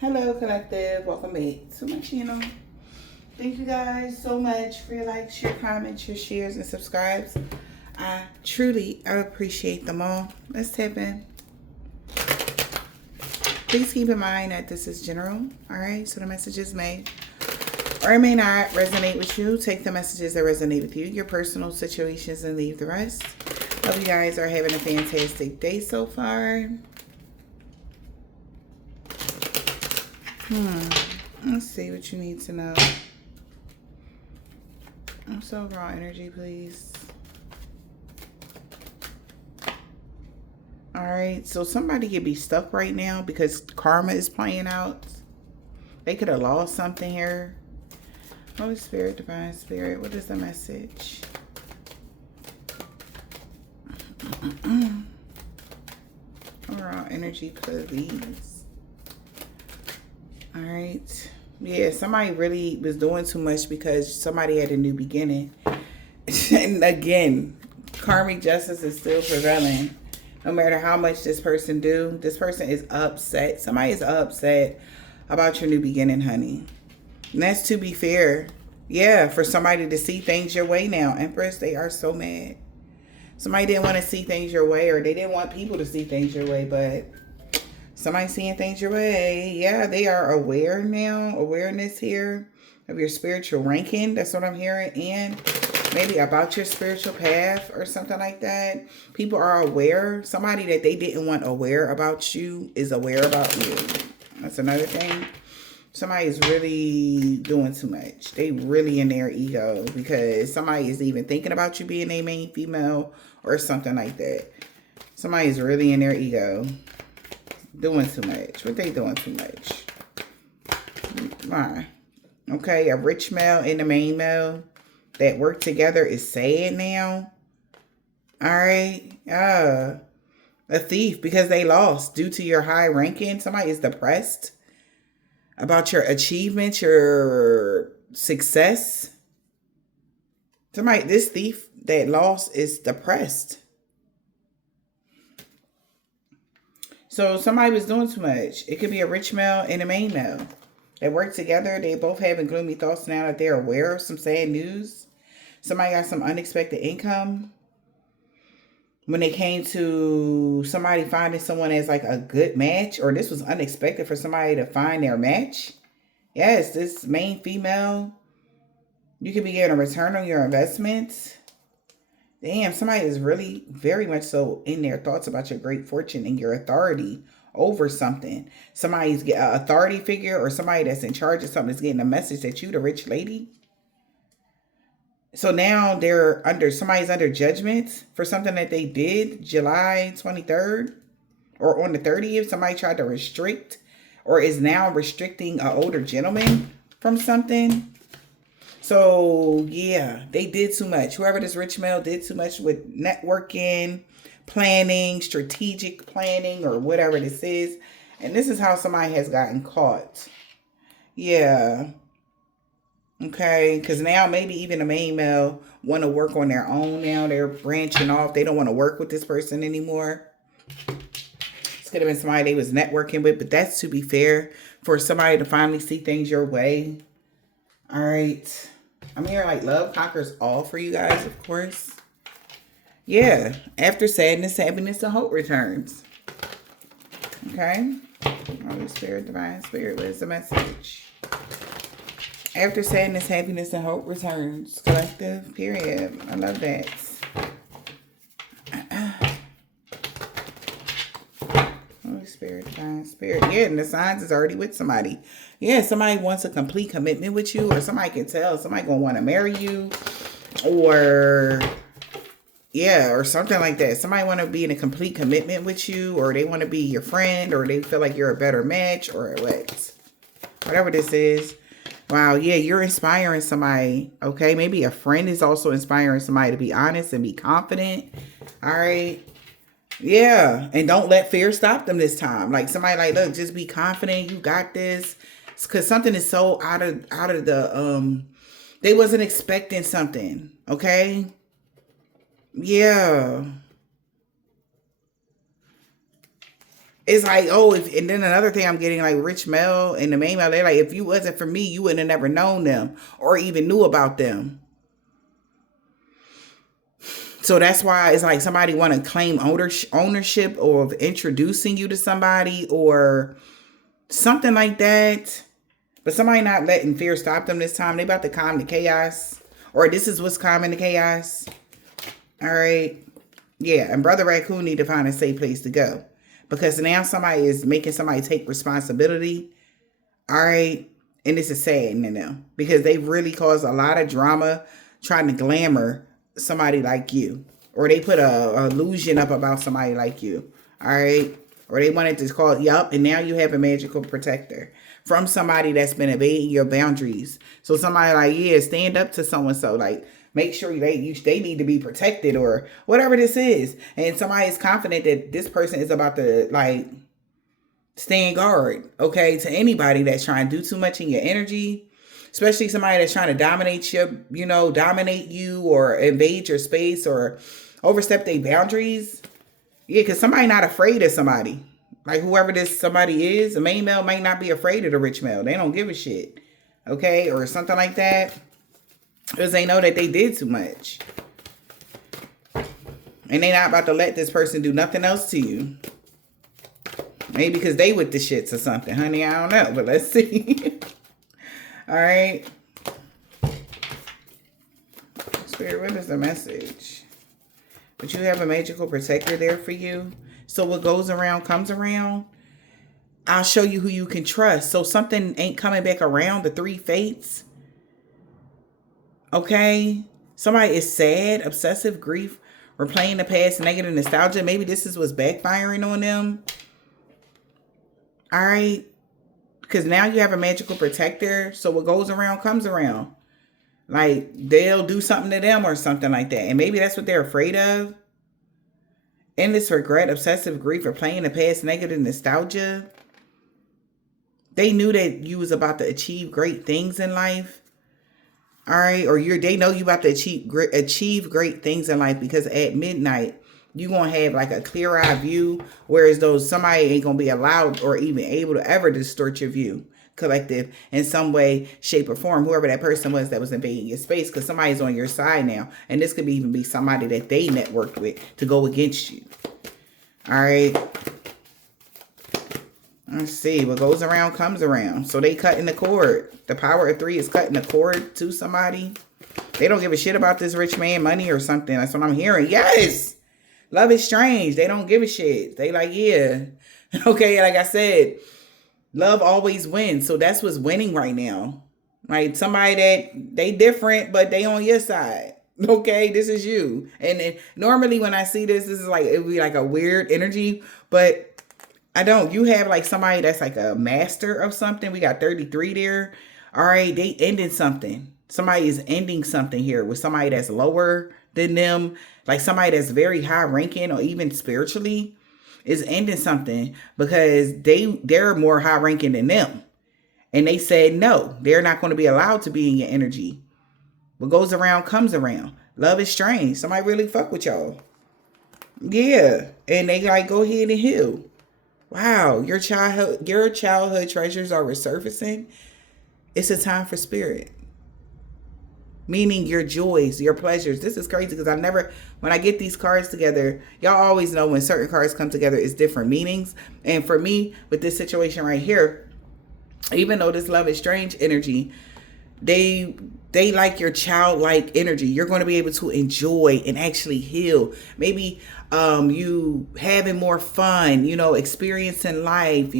Hello, collective. Welcome back to my channel. Thank you guys so much for your likes, your comments, your shares, and subscribes. I truly appreciate them all. Let's tap in. Please keep in mind that this is general. All right, so the messages may or may not resonate with you. Take the messages that resonate with you, your personal situations, and leave the rest. Hope you guys are having a fantastic day so far. Let's see what you need to know. So raw energy, please. All right, so somebody could be stuck right now because karma is playing out. They could have lost something here. Holy Spirit, Divine Spirit, what is the message? Raw energy, please. All right. Yeah, somebody really was doing too much because somebody had a new beginning. And again, karmic justice is still prevailing. No matter how much this person do, this person is upset. Somebody is upset about your new beginning, honey. And that's to be fair. Yeah, for somebody to see things your way now. Empress, they are so mad. Somebody didn't want to see things your way, or they didn't want people to see things your way, but somebody seeing things your way. Yeah, they are aware now. Awareness here of your spiritual ranking. That's what I'm hearing. And maybe about your spiritual path or something like that. People are aware. Somebody that they didn't want aware about you is aware about you. That's another thing. Somebody is really doing too much. They really in their ego because somebody is even thinking about you being a main female or something like that. Somebody is really in their ego. Doing too much. What they doing too much? Why? Okay, a rich male and a main male that work together is sad now. All right. A thief because they lost due to your high ranking. Somebody is depressed about your achievements, your success. This thief that lost is depressed. So somebody was doing too much. It could be a rich male and a main male. They work together. They both having gloomy thoughts now that they're aware of some sad news. Somebody got some unexpected income. When it came to somebody finding someone as like a good match, or this was unexpected for somebody to find their match. Yes, this main female, you could be getting a return on your investments. Damn, somebody is really very much so in their thoughts about your great fortune and your authority over something. Somebody's an authority figure or somebody that's in charge of something is getting a message that you, the rich lady. So now somebody's under judgment for something that they did July 23rd or on the 30th. Somebody tried to restrict or is now restricting an older gentleman from something. So yeah, they did too much. Whoever this rich male did too much with networking, planning, strategic planning, or whatever this is. And this is how somebody has gotten caught. Yeah. Okay, because now maybe even the main male want to work on their own now. They're branching off. They don't want to work with this person anymore. This could have been somebody they was networking with, but that's to be fair for somebody to finally see things your way. All right. I'm here like love conquers all for you guys, of course. Yeah. After sadness, happiness, and hope returns. Okay. Holy Spirit, Divine Spirit, what is the message? After sadness, happiness, and hope returns. Collective, period. I love that. Holy Spirit, Divine Spirit. Yeah, and the signs is already with somebody. Yeah, somebody wants a complete commitment with you, or somebody can tell somebody gonna want to marry you, or yeah, or something like that. Somebody want to be in a complete commitment with you, or they want to be your friend, or they feel like you're a better match, or what. Whatever this is. Wow, yeah, you're inspiring somebody, okay? Maybe a friend is also inspiring somebody to be honest and be confident, all right? Yeah, and don't let fear stop them this time. Like somebody like, look, just be confident, you got this. Because something is so out of the, they wasn't expecting something, okay? Yeah. It's like, oh, and then another thing I'm getting, like rich male and the main male, they're like, if you wasn't for me, you wouldn't have never known them or even knew about them. So that's why it's like somebody want to claim ownership or of introducing you to somebody or something like that. But somebody not letting fear stop them this time. They about to calm the chaos. Or this is what's calming the chaos. All right. Yeah, and Brother Raccoon need to find a safe place to go. Because now somebody is making somebody take responsibility. All right. And this is sad to them. Because they really caused a lot of drama trying to glamour somebody like you. Or they put a illusion up about somebody like you. All right. Or they wanted to call, yup, and now you have a magical protector from somebody that's been evading your boundaries. So somebody like, yeah, stand up to so-and-so. Like, make sure they need to be protected or whatever this is. And somebody is confident that this person is about to, like, stand guard, okay, to anybody that's trying to do too much in your energy. Especially somebody that's trying to dominate you or invade your space or overstep their boundaries. Yeah, because somebody not afraid of somebody. Like whoever this somebody is, a main male might not be afraid of the rich male. They don't give a shit. Okay? Or something like that. Because they know that they did too much. And they not about to let this person do nothing else to you. Maybe because they with the shits or something. Honey, I don't know. But let's see. All right. Spirit, what is the message? But you have a magical protector there for you. So what goes around comes around. I'll show you who you can trust. So something ain't coming back around. The 3 fates. Okay. Somebody is sad, obsessive, grief, replaying the past, negative nostalgia. Maybe this is what's backfiring on them. All right. Because now you have a magical protector. So what goes around comes around. Like, they'll do something to them or something like that. And maybe that's what they're afraid of. Endless regret, obsessive grief, or playing the past, negative nostalgia. They knew that you was about to achieve great things in life. All right. Or they know you about to achieve great things in life. Because at midnight, you're going to have like a clear eye view. Whereas though somebody ain't going to be allowed or even able to ever distort your view. Collective in some way, shape, or form, whoever that person was that was invading your space, because somebody's on your side now, and this could even be somebody that they networked with to go against you. All right, let's see what goes around comes around. So they cutting the cord. The power of 3 is cutting the cord to somebody. They don't give a shit about this rich man money or something. That's what I'm hearing. Yes, love is strange. They don't give a shit. They like, yeah, okay, like I said, love always wins. So that's what's winning right now. Like somebody that they different, but they on your side. Okay, this is you. And normally when I see this is like, it would be like a weird energy, but I don't. You have like somebody that's like a master of something. We got 33 there. All right, they ended something. Somebody is ending something here with somebody that's lower than them. Like somebody that's very high ranking or even spiritually. Is ending something because they're more high ranking than them. And they said, no, they're not going to be allowed to be in your energy. What goes around comes around. Love is strange. Somebody really fuck with y'all. Yeah. And they like, go ahead and heal. Wow. Your childhood treasures are resurfacing. It's a time for spirit. Meaning your joys, your pleasures. This is crazy because when I get these cards together, y'all always know when certain cards come together, it's different meanings. And for me, with this situation right here, even though this love is strange energy, they like your childlike energy. You're going to be able to enjoy and actually heal. Maybe you having more fun, experiencing life,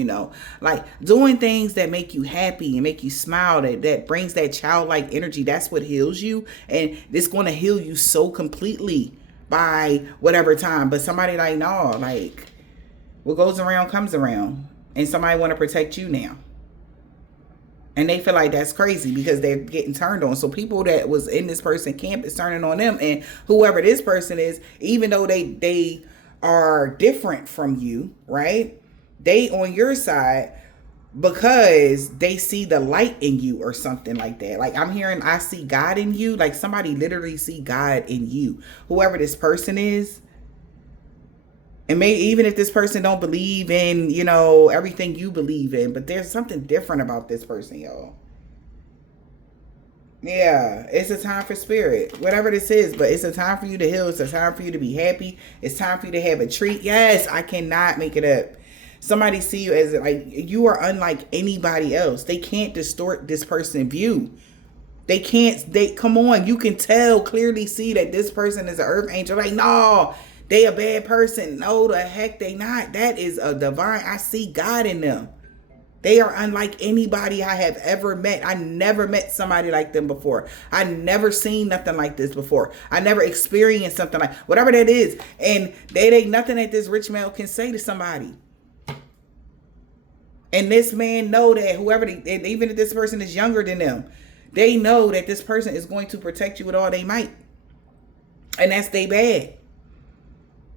like doing things that make you happy and make you smile, that brings that childlike energy. That's what heals you. And it's going to heal you so completely by whatever time. But somebody like, no, like what goes around comes around. And somebody want to protect you now. And they feel like that's crazy because they're getting turned on. So people that was in this person camp is turning on them. And whoever this person is, even though they are different from you, right? They on your side because they see the light in you or something like that. Like I'm hearing, I see God in you. Like somebody literally see God in you. Whoever this person is. And maybe even if this person don't believe in, you know, everything you believe in, but there's something different about this person, y'all. Yeah, it's a time for spirit, whatever this is, but it's a time for you to heal. It's a time for you to be happy. It's time for you to have a treat. Yes, I cannot make it up. Somebody see you as like you are unlike anybody else. They can't distort this person's view. They can't, they come on, you can tell, clearly see that this person is an earth angel. Like, no, they a bad person. No, the heck they not. That is a divine, I see God in them. They are unlike anybody I have ever met. I never met somebody like them before. I never seen nothing like this before. I never experienced something like whatever that is. And there ain't nothing that this rich man can say to somebody. And this man know that whoever, even if this person is younger than them, they know that this person is going to protect you with all they might. And that's they bad.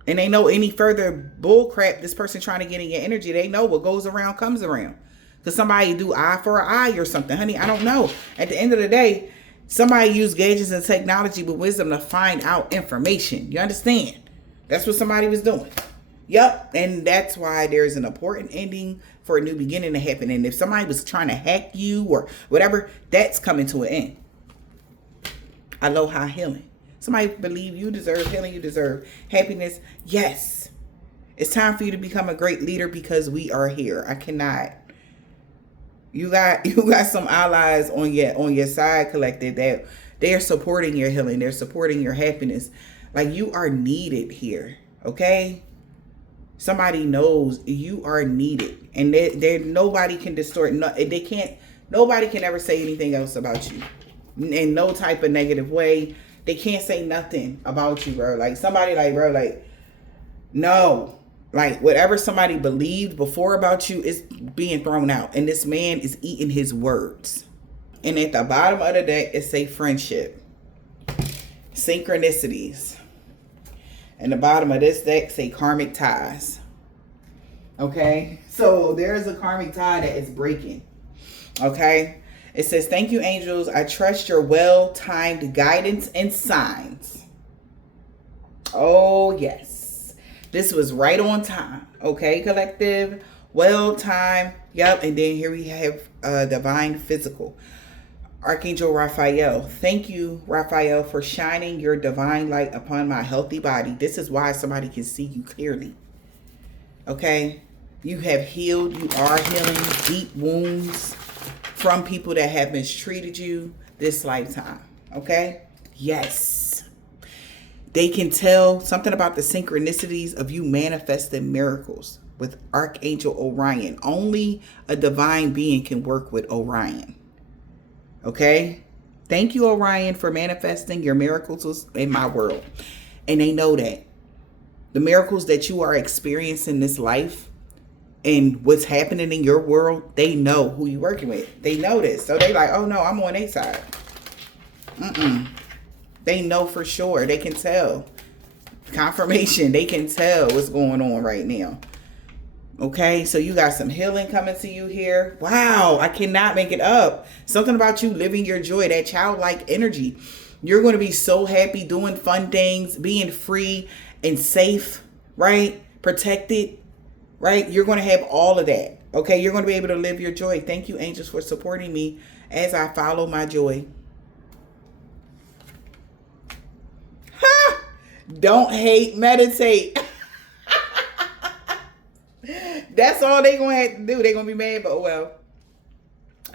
And they know any further bull crap this person trying to get in your energy, they know what goes around comes around. Because somebody do eye for an eye or something. Honey, I don't know. At the end of the day, somebody use gadgets and technology with wisdom to find out information. You understand? That's what somebody was doing. Yep. And that's why there's an important ending for a new beginning to happen. And if somebody was trying to hack you or whatever, that's coming to an end. Aloha healing. Somebody believe you deserve healing. You deserve happiness. Yes. It's time for you to become a great leader because we are here. I cannot. You got some allies on your side, collective, that they are supporting your healing. They're supporting your happiness. Like, you are needed here. Okay? Somebody knows you are needed. And they nobody can distort. Nobody can ever say anything else about you. In no type of negative way. They can't say nothing about you, bro. Like, somebody like, bro, like, no. Like, whatever somebody believed before about you is being thrown out. And this man is eating his words. And at the bottom of the deck, it say friendship. Synchronicities. And the bottom of this deck say karmic ties. Okay? So, there's a karmic tie that is breaking. Okay? It says, thank you, angels. I trust your well-timed guidance and signs. Oh, yes. This was right on time. Okay, collective. Well-timed. Yep. And then here we have divine physical. Archangel Raphael. Thank you, Raphael, for shining your divine light upon my healthy body. This is why somebody can see you clearly. Okay? You have healed. You are healing deep wounds from people that have mistreated you this lifetime. Okay? Yes. They can tell something about the synchronicities of you manifesting miracles with Archangel Orion. Only a divine being can work with Orion. Okay? Thank you, Orion, for manifesting your miracles in my world. And they know that. The miracles that you are experiencing in this life and what's happening in your world, they know who you're working with. They know this. So they like, oh no, I'm on their side. They know for sure. They can tell. Confirmation. They can tell what's going on right now. Okay, so you got some healing coming to you here. Wow, I cannot make it up. Something about you living your joy, that childlike energy. You're going to be so happy doing fun things, being free and safe, right? Protected, right? You're going to have all of that. Okay, you're going to be able to live your joy. Thank you, angels, for supporting me as I follow my joy. Ha! Don't hate, meditate. That's all they going to have to do. They're going to be mad, but oh well.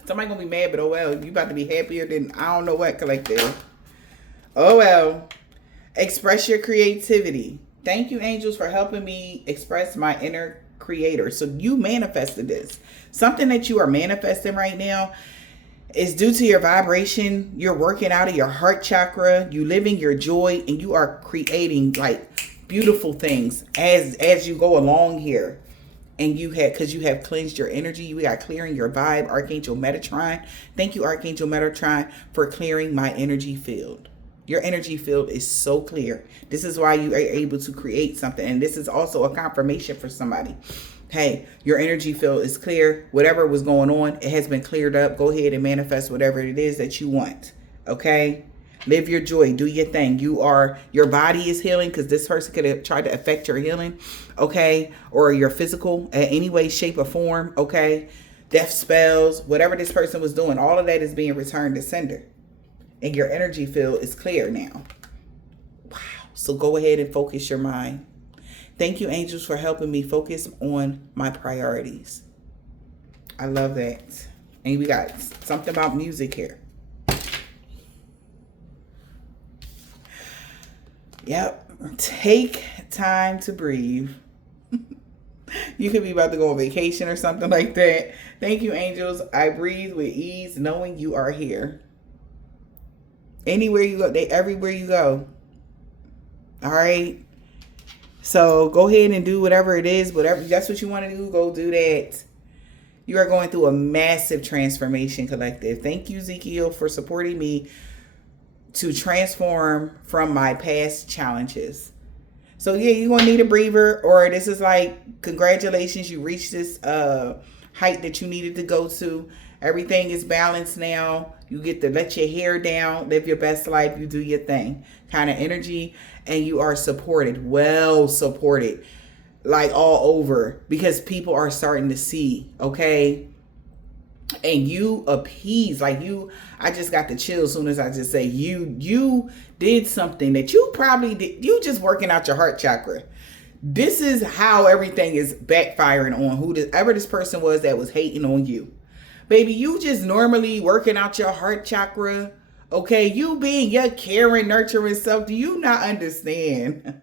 Somebody going to be mad, but oh well. You about to be happier than I don't know what, collective. Oh well. Express your creativity. Thank you, angels, for helping me express my inner creator. So you manifested this. Something that you are manifesting right now is due to your vibration. You're working out of your heart chakra. You living your joy, and you are creating like beautiful things as you go along here. And you had, because you have cleansed your energy, you got clearing your vibe. Archangel Metatron. Thank you, Archangel Metatron, for clearing my energy field. Your energy field is so clear. This is why you are able to create something. And this is also a confirmation for somebody. Hey, your energy field is clear. Whatever was going on, it has been cleared up. Go ahead and manifest whatever it is that you want. Okay? Live your joy. Do your thing. Your body is healing because this person could have tried to affect your healing, okay? Or your physical in any way, shape, or form, okay? Death spells, whatever this person was doing, all of that is being returned to sender. And your energy field is clear now. Wow. So go ahead and focus your mind. Thank you, angels, for helping me focus on my priorities. I love that. And we got something about music here. Yep. Take time to breathe. You could be about to go on vacation or something like that. Thank you, angels. I breathe with ease, knowing you are here. Anywhere you go, everywhere you go. All right. So go ahead and do whatever it is, whatever that's what you want to do. Go do that. You are going through a massive transformation, collective. Thank you, Ezekiel, for supporting me to transform from my past challenges. So yeah, you're gonna need a breather, or this is like, congratulations, you reached this height that you needed to go to. Everything is balanced now. You get to let your hair down, live your best life, you do your thing kind of energy, and you are supported, well supported, like all over, because people are starting to see, okay? And you appease, like I just got the chills as soon as I just say you did something that you probably did. You just working out your heart chakra. This is how everything is backfiring on whoever this person was that was hating on you. Baby, you just normally working out your heart chakra. Okay, you being your caring, nurturing self. Do you not understand?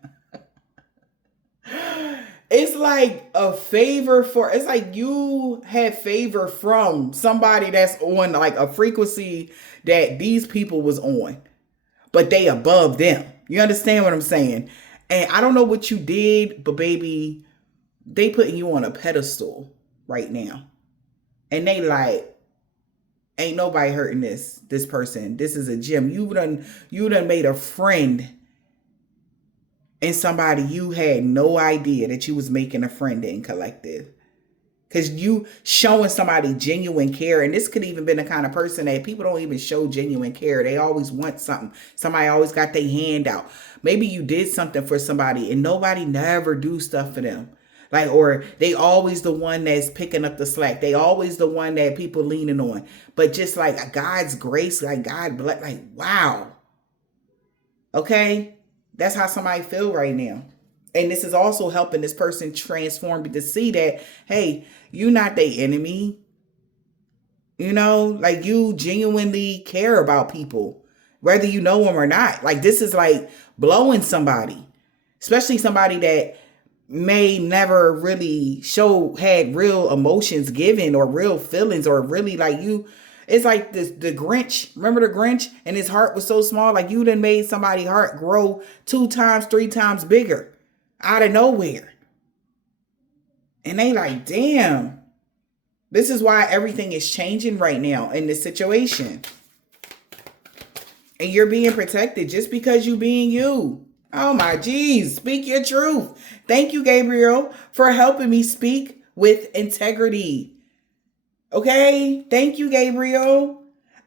It's like a favor it's like you had favor from somebody that's on like a frequency that these people was on, but they above them. You understand what I'm saying? And I don't know what you did, but baby, they putting you on a pedestal right now. And they like, ain't nobody hurting this person. This is a gem. You done made a friend and somebody you had no idea that you was making a friend in, collective. Because you showing somebody genuine care. And this could even been the kind of person that people don't even show genuine care. They always want something. Somebody always got their hand out. Maybe you did something for somebody and nobody never do stuff for them. Like, or they always the one that's picking up the slack. They always the one that people leaning on. But just like God's grace, like God bless, like, wow. Okay? That's how somebody feel right now. And this is also helping this person transform to see that, hey, you're not their enemy. You know, like you genuinely care about people, whether you know them or not. Like this is like blowing somebody, especially somebody that may never really had real emotions given or real feelings or really like you. It's like the Grinch. Remember the Grinch? And his heart was so small. Like you done made somebody's heart grow 2 times, 3 times bigger out of nowhere. And they like, damn. This is why everything is changing right now in this situation. And you're being protected just because you being you. Oh my geez. Speak your truth. Thank you, Gabriel, for helping me speak with integrity. Okay, thank you, Gabriel.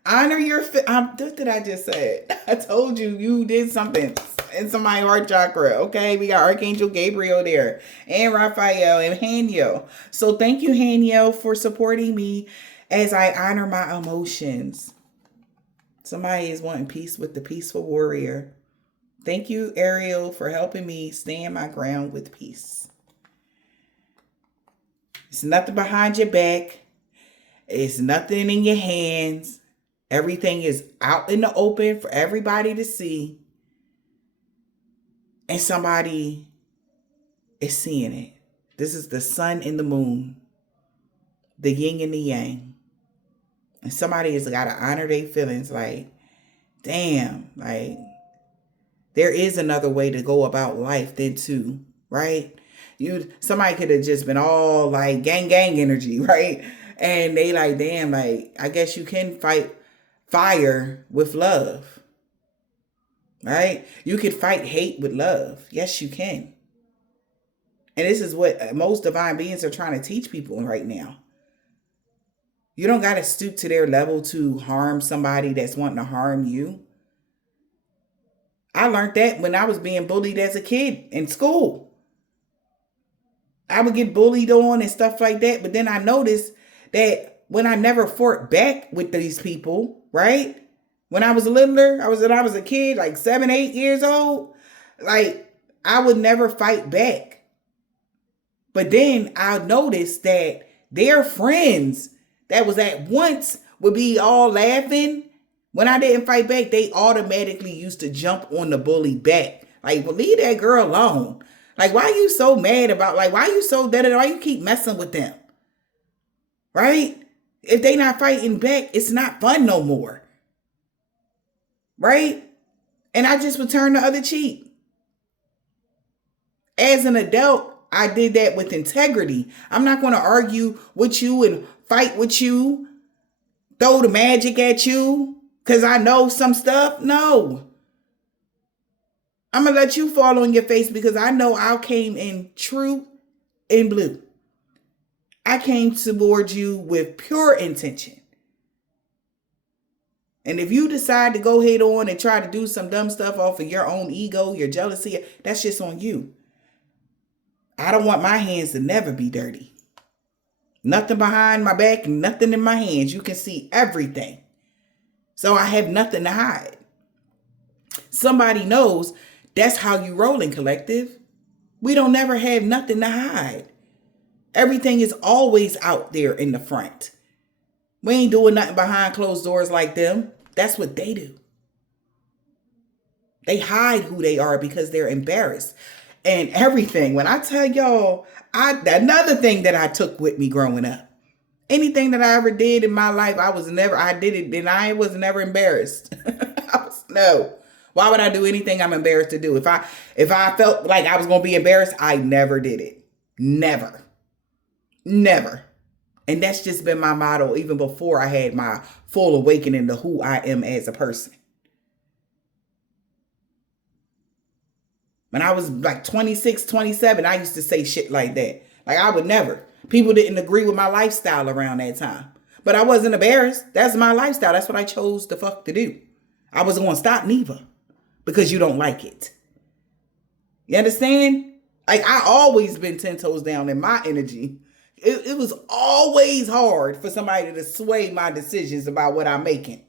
Honor your what did I just say? I told you did something in somebody's heart chakra. Okay, we got Archangel Gabriel there and Raphael and Haniel. So thank you, Haniel, for supporting me as I honor my emotions. Somebody is wanting peace with the peaceful warrior. Thank you, Ariel, for helping me stand my ground with peace. It's nothing behind your back. It's nothing in your hands. Everything is out in the open for everybody to see. And somebody is seeing it. This is the sun and the moon. The yin and the yang. And somebody has got to honor their feelings like, damn, like there is another way to go about life than to, right? Somebody could have just been all like gang energy, right? And they like, damn, like, I guess you can fight fire with love, right? You could fight hate with love. Yes, you can. And this is what most divine beings are trying to teach people right now. You don't got to stoop to their level to harm somebody that's wanting to harm you. I learned that when I was being bullied as a kid in school. I would get bullied on and stuff like that. But then I noticed that when I never fought back with these people, right? When I was littler, when I was a kid, like 7, 8 years old, like I would never fight back. But then I noticed that their friends that was at once would be all laughing. When I didn't fight back, they automatically used to jump on the bully back. Like, well, leave that girl alone. Like, why are you so mad about, like, why are you so dead? Why you keep messing with them? Right? If they not fighting back, it's not fun no more. Right? And I just would turn the other cheek. As an adult, I did that with integrity. I'm not going to argue with you and fight with you, throw the magic at you, because I know some stuff. No. I'm going to let you fall on your face because I know I came in true and blue. I came towards you with pure intention. And if you decide to go head on and try to do some dumb stuff off of your own ego, your jealousy, that's just on you. I don't want my hands to never be dirty. Nothing behind my back, nothing in my hands. You can see everything. So I have nothing to hide. Somebody knows that's how you roll in collective. We don't never have nothing to hide. Everything is always out there in the front. We ain't doing nothing behind closed doors like them. That's what they do. They hide who they are because they're embarrassed. And everything. When I tell y'all, another thing that I took with me growing up. Anything that I ever did in my life, I did it and I was never embarrassed. No. Why would I do anything I'm embarrassed to do? If I felt like I was going to be embarrassed, I never did it. Never. Never. And that's just been my motto even before I had my full awakening to who I am as a person. When I was like 26, 27, I used to say shit like that. Like I would never. People didn't agree with my lifestyle around that time. But I wasn't embarrassed. That's my lifestyle. That's what I chose the fuck to do. I wasn't going to stop neither. Because you don't like it. You understand? Like I always been 10 toes down in my energy. It was always hard for somebody to sway my decisions about what I'm making.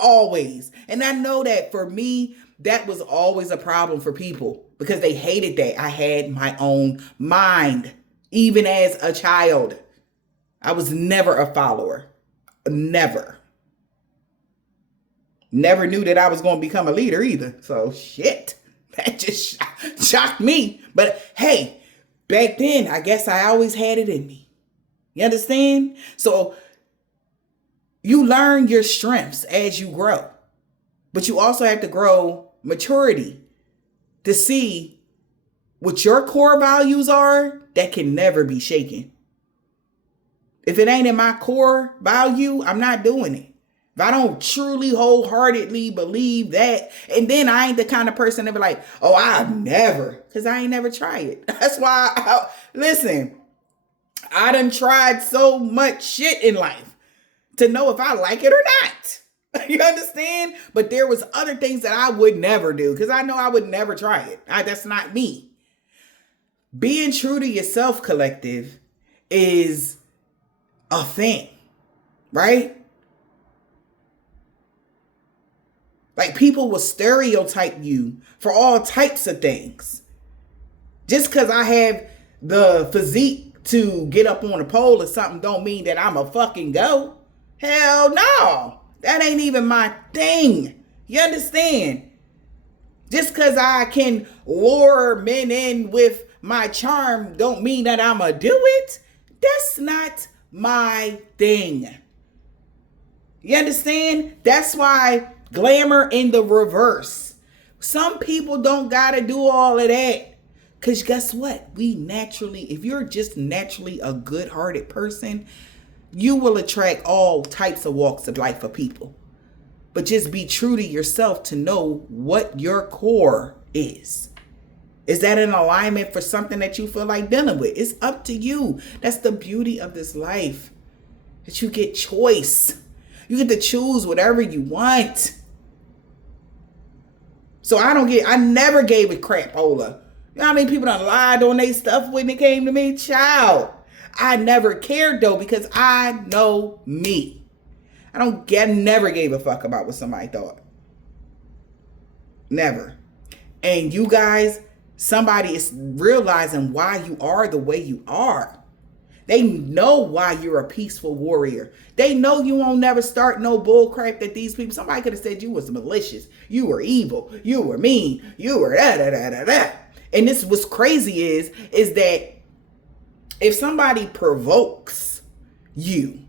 Always. And I know that for me, that was always a problem for people because they hated that I had my own mind, even as a child. I was never a follower. Never. Never knew that I was going to become a leader either. So shit, that just shocked me. But hey, back then, I guess I always had it in me. You understand? So you learn your strengths as you grow. But you also have to grow maturity to see what your core values are that can never be shaken. If it ain't in my core value, I'm not doing it. If I don't truly wholeheartedly believe that, and then I ain't the kind of person that be like, oh, I never, because I ain't never tried it. That's why, listen, I done tried so much shit in life to know if I like it or not. You understand? But there was other things that I would never do because I know I would never try it. That's not me. Being true to yourself, collective, is a thing, right? Like people will stereotype you for all types of things. Just because I have the physique to get up on a pole or something don't mean that I'm a fucking go. Hell no. That ain't even my thing. You understand? Just because I can lure men in with my charm don't mean that I'ma do it. That's not my thing. You understand? That's why glamour in the reverse. Some people don't gotta do all of that. Because guess what? If you're just naturally a good-hearted person, you will attract all types of walks of life of people. But just be true to yourself to know what your core is. Is that in alignment for something that you feel like dealing with? It's up to you. That's the beauty of this life. That you get choice. You get to choose whatever you want. So I never gave a crap, Ola. You know how many people done lied on their stuff when it came to me? Child. I never cared though, because I know me. I never gave a fuck about what somebody thought. Never. And you guys, somebody is realizing why you are the way you are. They know why you're a peaceful warrior. They know you won't never start no bull crap that these people, somebody could have said you was malicious. You were evil. You were mean. You were da da da da da. And this what's crazy is that if somebody provokes you,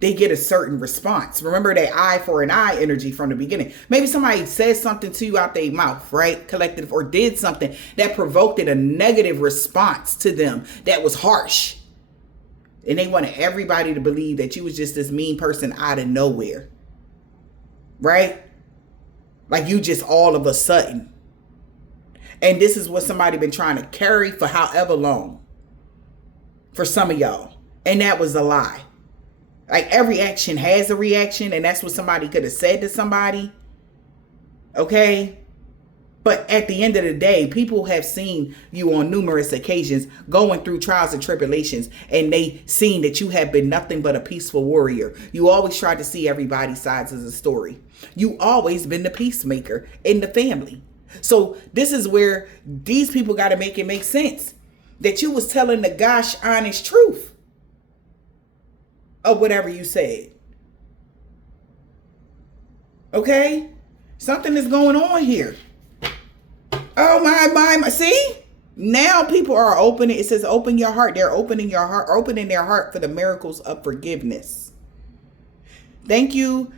they get a certain response. Remember that eye for an eye energy from the beginning. Maybe somebody says something to you out their mouth, right? Collective, or did something that provoked a negative response to them that was harsh. And they wanted everybody to believe that you was just this mean person out of nowhere. Right? Like you just all of a sudden. And this is what somebody been trying to carry for however long. For some of y'all. And that was a lie. Like every action has a reaction, and that's what somebody could have said to somebody. Okay? But at the end of the day, people have seen you on numerous occasions going through trials and tribulations, and they seen that you have been nothing but a peaceful warrior. You always try to see everybody's sides of the story. You always been the peacemaker in the family. So this is where these people got to make it make sense. That you was telling the gosh honest truth of whatever you said. Okay? Something is going on here. Oh my. See? Now people are opening. It says open your heart. They're opening their heart for the miracles of forgiveness. Thank you,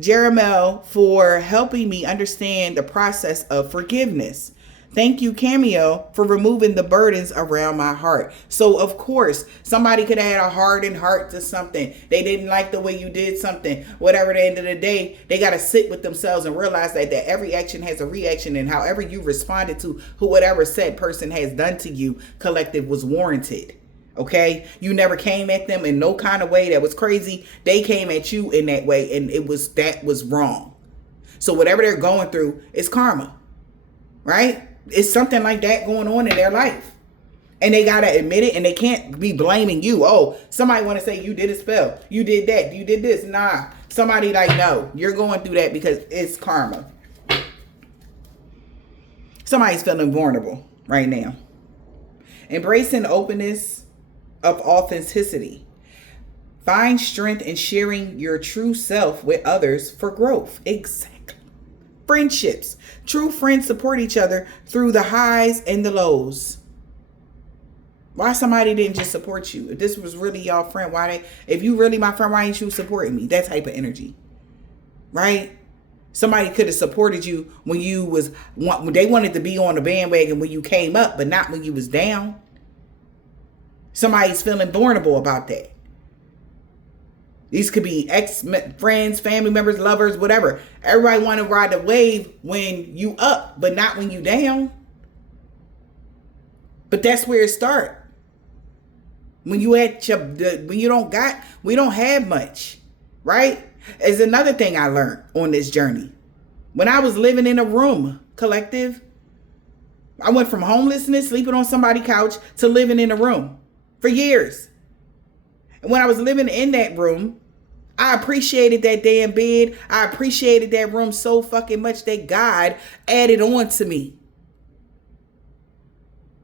Jeremel, for helping me understand the process of forgiveness. Thank you, Cameo, for removing the burdens around my heart. So, of course, somebody could have had a hardened heart to something. They didn't like the way you did something. Whatever, at the end of the day, they got to sit with themselves and realize that every action has a reaction. And however you responded to whatever said person has done to you, collective, was warranted. Okay? You never came at them in no kind of way that was crazy. They came at you in that way, and that was wrong. So whatever they're going through is karma. Right? It's something like that going on in their life. And they got to admit it, and they can't be blaming you. Oh, somebody want to say you did a spell. You did that. You did this. Nah. Somebody like, no, you're going through that because it's karma. Somebody's feeling vulnerable right now. Embracing openness of authenticity. Find strength in sharing your true self with others for growth. Exactly. Friendships. True friends support each other through the highs and the lows. Why somebody didn't just support you? If this was really y'all friend, if you really my friend, why ain't you supporting me? That type of energy. Right? Somebody could have supported you when they wanted to be on the bandwagon when you came up, but not when you was down. Somebody's feeling vulnerable about that. These could be ex-friends, family members, lovers, whatever. Everybody want to ride the wave when you up, but not when you down. But that's where it starts. When you we don't have much, right? Is another thing I learned on this journey. When I was living in a room, collective, I went from homelessness, sleeping on somebody's couch, to living in a room for years. And when I was living in that room, I appreciated that damn bed. I appreciated that room so fucking much that God added on to me.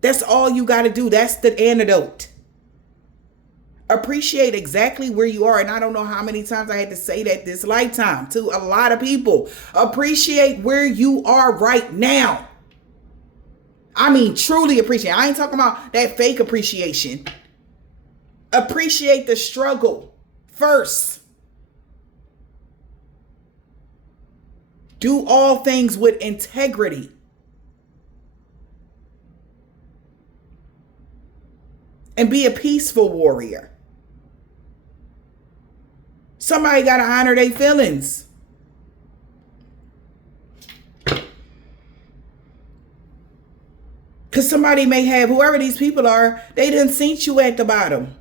That's all you got to do. That's the antidote. Appreciate exactly where you are. And I don't know how many times I had to say that this lifetime to a lot of people. Appreciate where you are right now. I mean, truly appreciate. I ain't talking about that fake appreciation. Appreciate the struggle first. Do all things with integrity. And be a peaceful warrior. Somebody got to honor their feelings. Because somebody may have, whoever these people are, they done seen you at the bottom.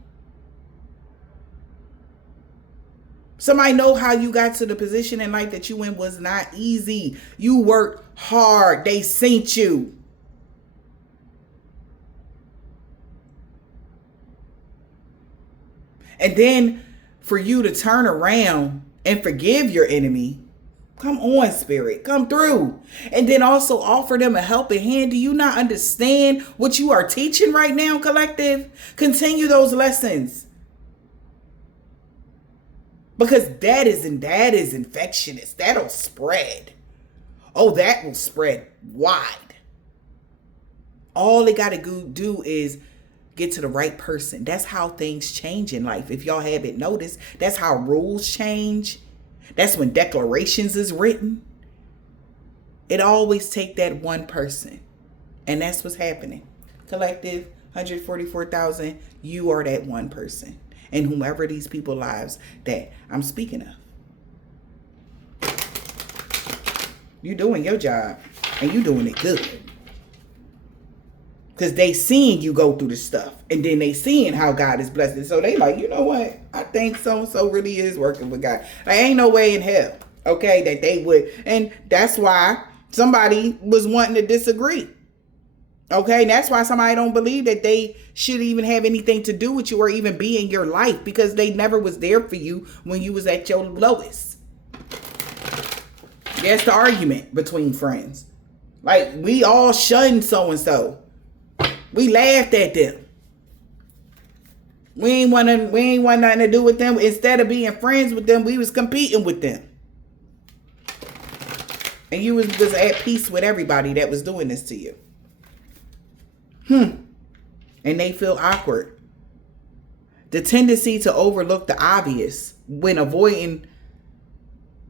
Somebody know how you got to the position in life that you in was not easy. You worked hard. They sent you. And then for you to turn around and forgive your enemy. Come on, Spirit. Come through. And then also offer them a helping hand. Do you not understand what you are teaching right now, collective? Continue those lessons. Because that is infectious. That'll spread. Oh, that will spread wide. All they got to do is get to the right person. That's how things change in life. If y'all haven't noticed, that's how rules change. That's when declarations is written. It always take that one person. And that's what's happening. Collective, 144,000, you are that one person. And whomever these people lives that I'm speaking of. You doing your job. And you doing it good. Because they seeing you go through the stuff. And then they seeing how God is blessed. So they like, you know what? I think so-and-so really is working with God. Like, ain't no way in hell, okay, that they would. And that's why somebody was wanting to disagree. Okay, and that's why somebody don't believe that they should even have anything to do with you or even be in your life. Because they never was there for you when you was at your lowest. That's the argument between friends. Like, we all shunned so-and-so. We laughed at them. We ain't want nothing to do with them. Instead of being friends with them, we was competing with them. And you was at peace with everybody that was doing this to you. And they feel awkward. The tendency to overlook the obvious when avoiding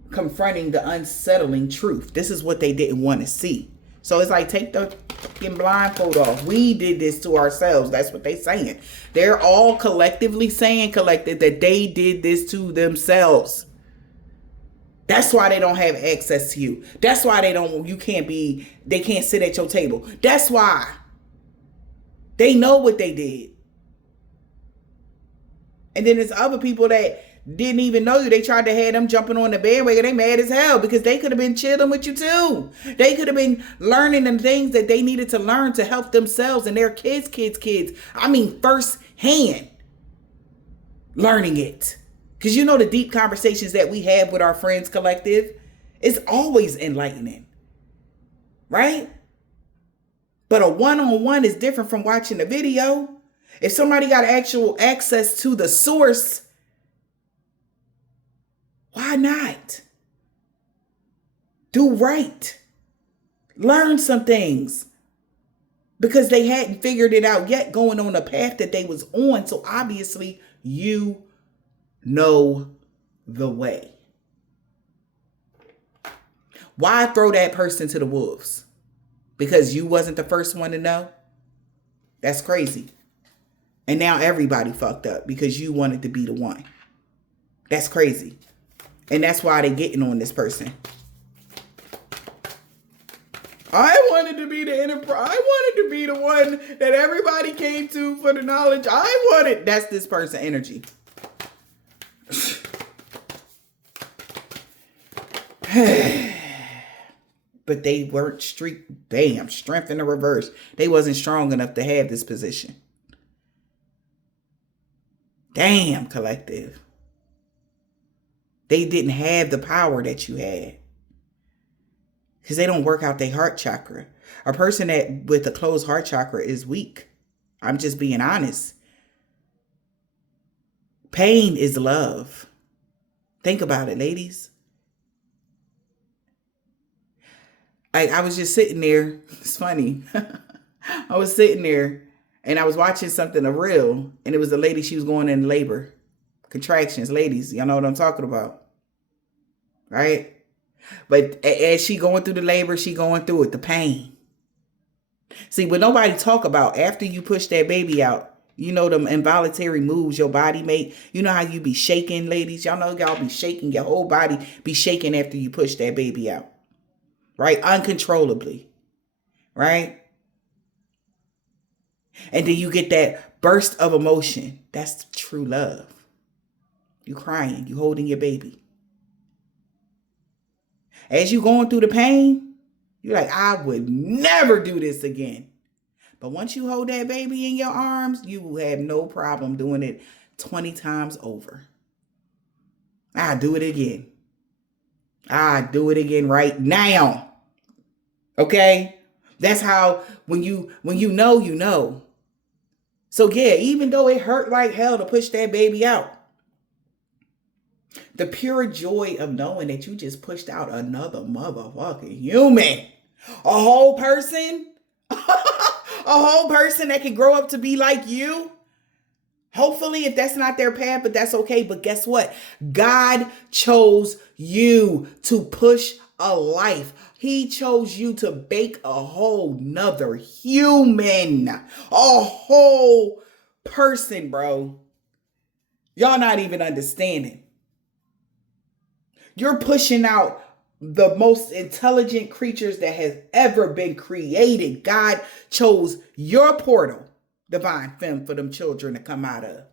confronting the unsettling truth. This is what they didn't want to see. So it's like, take the fucking blindfold off. We did this to ourselves. That's what they saying. They're all collectively saying, collective, that they did this to themselves. That's why they don't have access to you. That's why they can't sit at your table. That's why. They know what they did. And then there's other people that didn't even know you. They tried to have them jumping on the bandwagon. They mad as hell because they could have been chilling with you too. They could have been learning the things that they needed to learn to help themselves and their kids. I mean, first hand learning it. Because you know the deep conversations that we have with our friends collective is always enlightening. Right? But a one-on-one is different from watching a video. If somebody got actual access to the source, why not? Do right. Learn some things. Because they hadn't figured it out yet going on the path that they was on. So obviously you know the way. Why throw that person to the wolves? Because you wasn't the first one to know? That's crazy. And now everybody fucked up because you wanted to be the one. That's crazy. And that's why they getting on this person. I wanted to be the enterprise. I wanted to be the one that everybody came to for the knowledge. That's this person energy. But they weren't strength in the reverse. They wasn't strong enough to have this position. Damn, collective. They didn't have the power that you had. Because they don't work out their heart chakra. A person that with a closed heart chakra is weak. I'm just being honest. Pain is love. Think about it, ladies. I was just sitting there. It's funny. I was sitting there and I was watching something, a reel, and it was a lady, she was going in labor. Contractions, ladies, y'all know what I'm talking about. Right? But as she going through the labor, she going through it, the pain. See, what nobody talk about after you push that baby out, you know them involuntary moves your body make. You know how you be shaking, ladies? Y'all know y'all be shaking, your whole body be shaking after you push that baby out. Right? Uncontrollably. Right? And then you get that burst of emotion. That's true love. You crying. You holding your baby. As you going through the pain, you're like, I would never do this again. But once you hold that baby in your arms, you will have no problem doing it 20 times over. I do it again. I do it again right now. Okay? That's how when you know, you know. So yeah, even though it hurt like hell to push that baby out, the pure joy of knowing that you just pushed out another motherfucking human, a whole person, a whole person that can grow up to be like you. Hopefully, if that's not their path, but that's okay. But guess what? God chose you to push a life. He chose you to bake a whole nother human, a whole person, bro. Y'all not even understanding. You're pushing out the most intelligent creatures that has ever been created. God chose your portal, divine femme, for them children to come out of.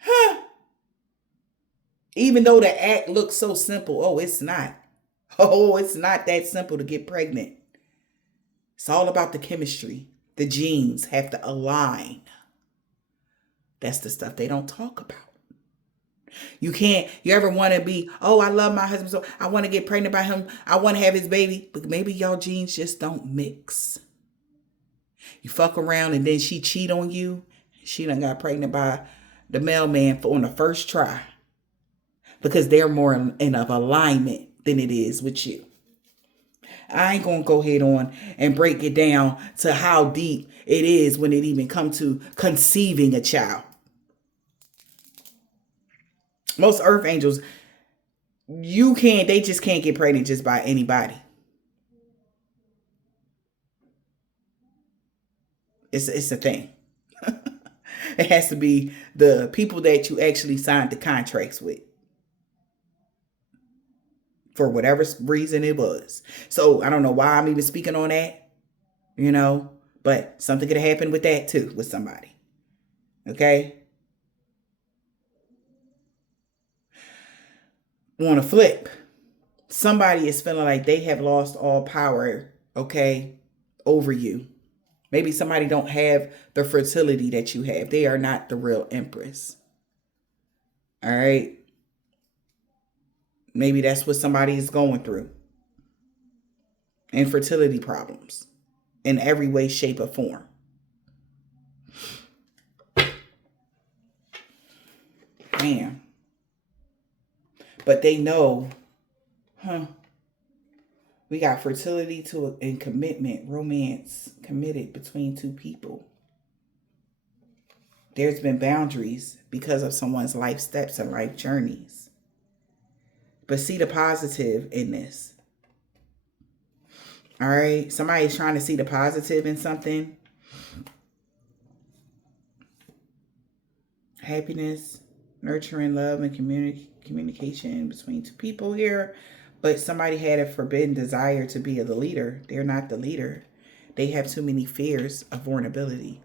Huh. Even though the act looks so simple, oh, it's not. Oh, it's not that simple to get pregnant. It's all about the chemistry. The genes have to align. That's the stuff they don't talk about. You ever want to be, oh, I love my husband, so I want to get pregnant by him. I want to have his baby, but maybe y'all genes just don't mix. You fuck around and then she cheat on you. She done got pregnant by the mailman on the first try because they're more in of alignment than it is with you. I ain't going to go ahead on and break it down to how deep it is when it even comes to conceiving a child. Most earth angels, they just can't get pregnant just by anybody. It's a thing. It has to be the people that you actually signed the contracts with. For whatever reason it was. So I don't know why I'm even speaking on that, but something could have happened with that too, with somebody. Okay? On a flip, somebody is feeling like they have lost all power, okay, over you. Maybe somebody don't have the fertility that you have. They are not the real empress. All right? Maybe that's what somebody is going through. Infertility problems in every way, shape, or form. Man. But they know, we got fertility and commitment, romance, committed between two people. There's been boundaries because of someone's life steps and life journeys. But see the positive in this. All right? Somebody's trying to see the positive in something. Happiness, nurturing, love, and communication between two people here. But somebody had a forbidden desire to be the leader. They're not the leader. They have too many fears of vulnerability.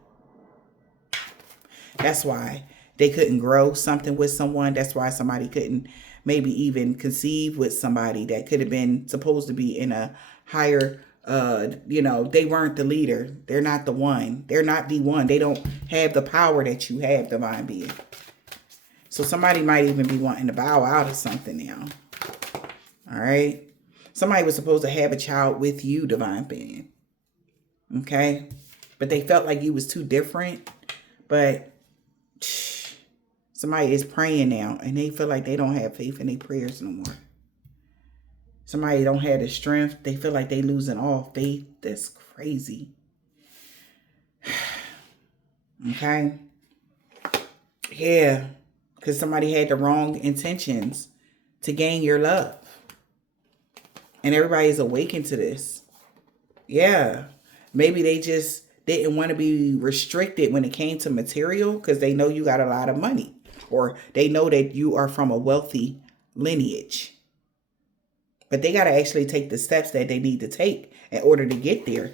That's why they couldn't grow something with someone. That's why somebody couldn't maybe even conceive with somebody that could have been supposed to be in a higher, they weren't the leader. They're not the one. They're not the one. They don't have the power that you have, divine being. So somebody might even be wanting to bow out of something now. All right. Somebody was supposed to have a child with you, divine being. Okay. But they felt like you was too different. But somebody is praying now and they feel like they don't have faith in their prayers no more. Somebody don't have the strength. They feel like they losing all faith. That's crazy. Okay. Yeah. Because somebody had the wrong intentions to gain your love. And everybody is awakened to this. Yeah. Maybe they just didn't want to be restricted when it came to material because they know you got a lot of money. Or they know that you are from a wealthy lineage. But they got to actually take the steps that they need to take in order to get there.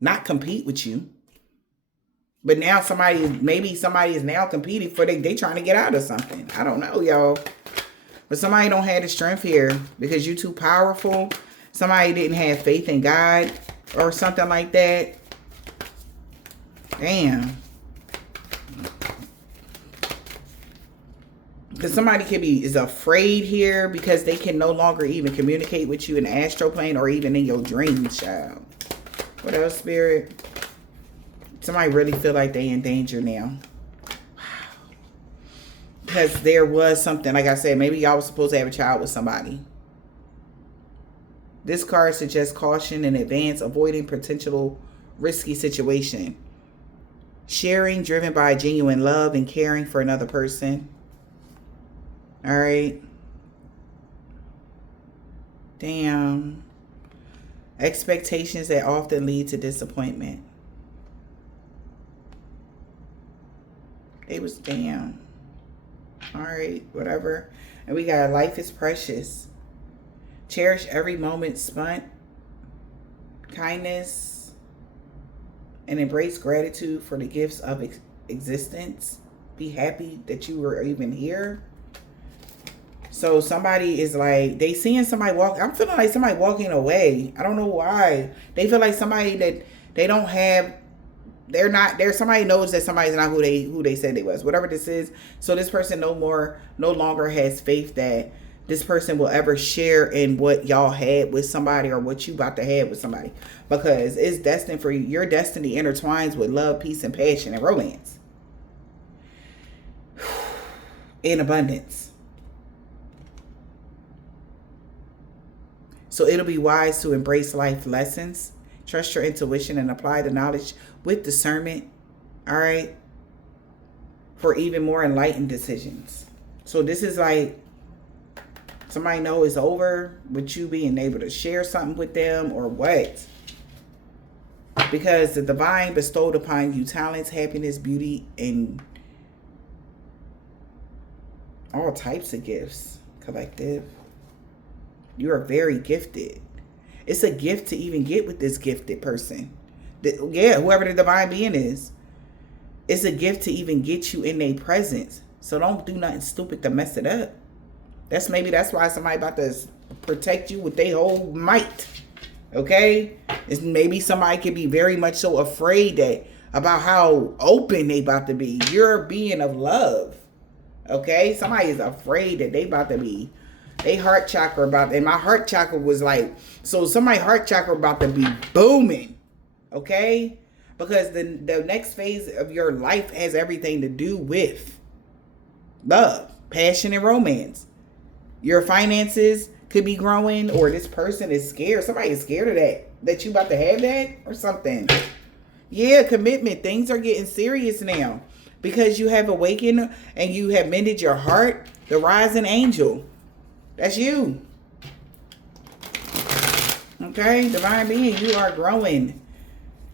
Not compete with you. But now maybe somebody is now competing for they trying to get out of something. I don't know, y'all. But somebody don't have the strength here because you too powerful. Somebody didn't have faith in God or something like that. Damn. Because somebody is afraid here because they can no longer even communicate with you in the astral plane or even in your dreams, child. What else, Spirit? Somebody really feel like they in danger now. Wow. Because there was something, like I said, maybe y'all was supposed to have a child with somebody. This card suggests caution in advance, avoiding potential risky situation. Sharing driven by genuine love and caring for another person. All right. Damn. Expectations that often lead to disappointment. It was damn. All right, whatever. And we got life is precious. Cherish every moment spent. Kindness. And embrace gratitude for the gifts of existence. Be happy that you were even here. So somebody is like, they seeing somebody walk. I'm feeling like somebody walking away. I don't know why. They feel like somebody that they don't have. They're not there. Somebody knows that somebody's not who they said they was. Whatever this is. So this person no longer has faith that this person will ever share in what y'all had with somebody or what you about to have with somebody, because it's destined for you. Your destiny intertwines with love, peace, and passion and romance in abundance. So it'll be wise to embrace life lessons, trust your intuition, and apply the knowledge with discernment, all right, for even more enlightened decisions. So this is like somebody know it's over with you being able to share something with them or what. Because the divine bestowed upon you talents, happiness, beauty, and all types of gifts. Collective. You are very gifted. It's a gift to even get with this gifted person. Yeah, whoever the divine being is. It's a gift to even get you in their presence. So don't do nothing stupid to mess it up. That's why somebody about to protect you with their whole might. Okay? It's maybe somebody could be very much so afraid about how open they about to be. You're a being of love. Okay? Somebody is afraid that they about to be. They heart chakra and my heart chakra was like, so somebody's heart chakra about to be booming. Okay? Because the next phase of your life has everything to do with love, passion, and romance. Your finances could be growing, or this person is scared. Somebody is scared of that you about to have that or something. Yeah, commitment. Things are getting serious now because you have awakened and you have mended your heart. The rising angel. That's you. Okay, divine being, you are growing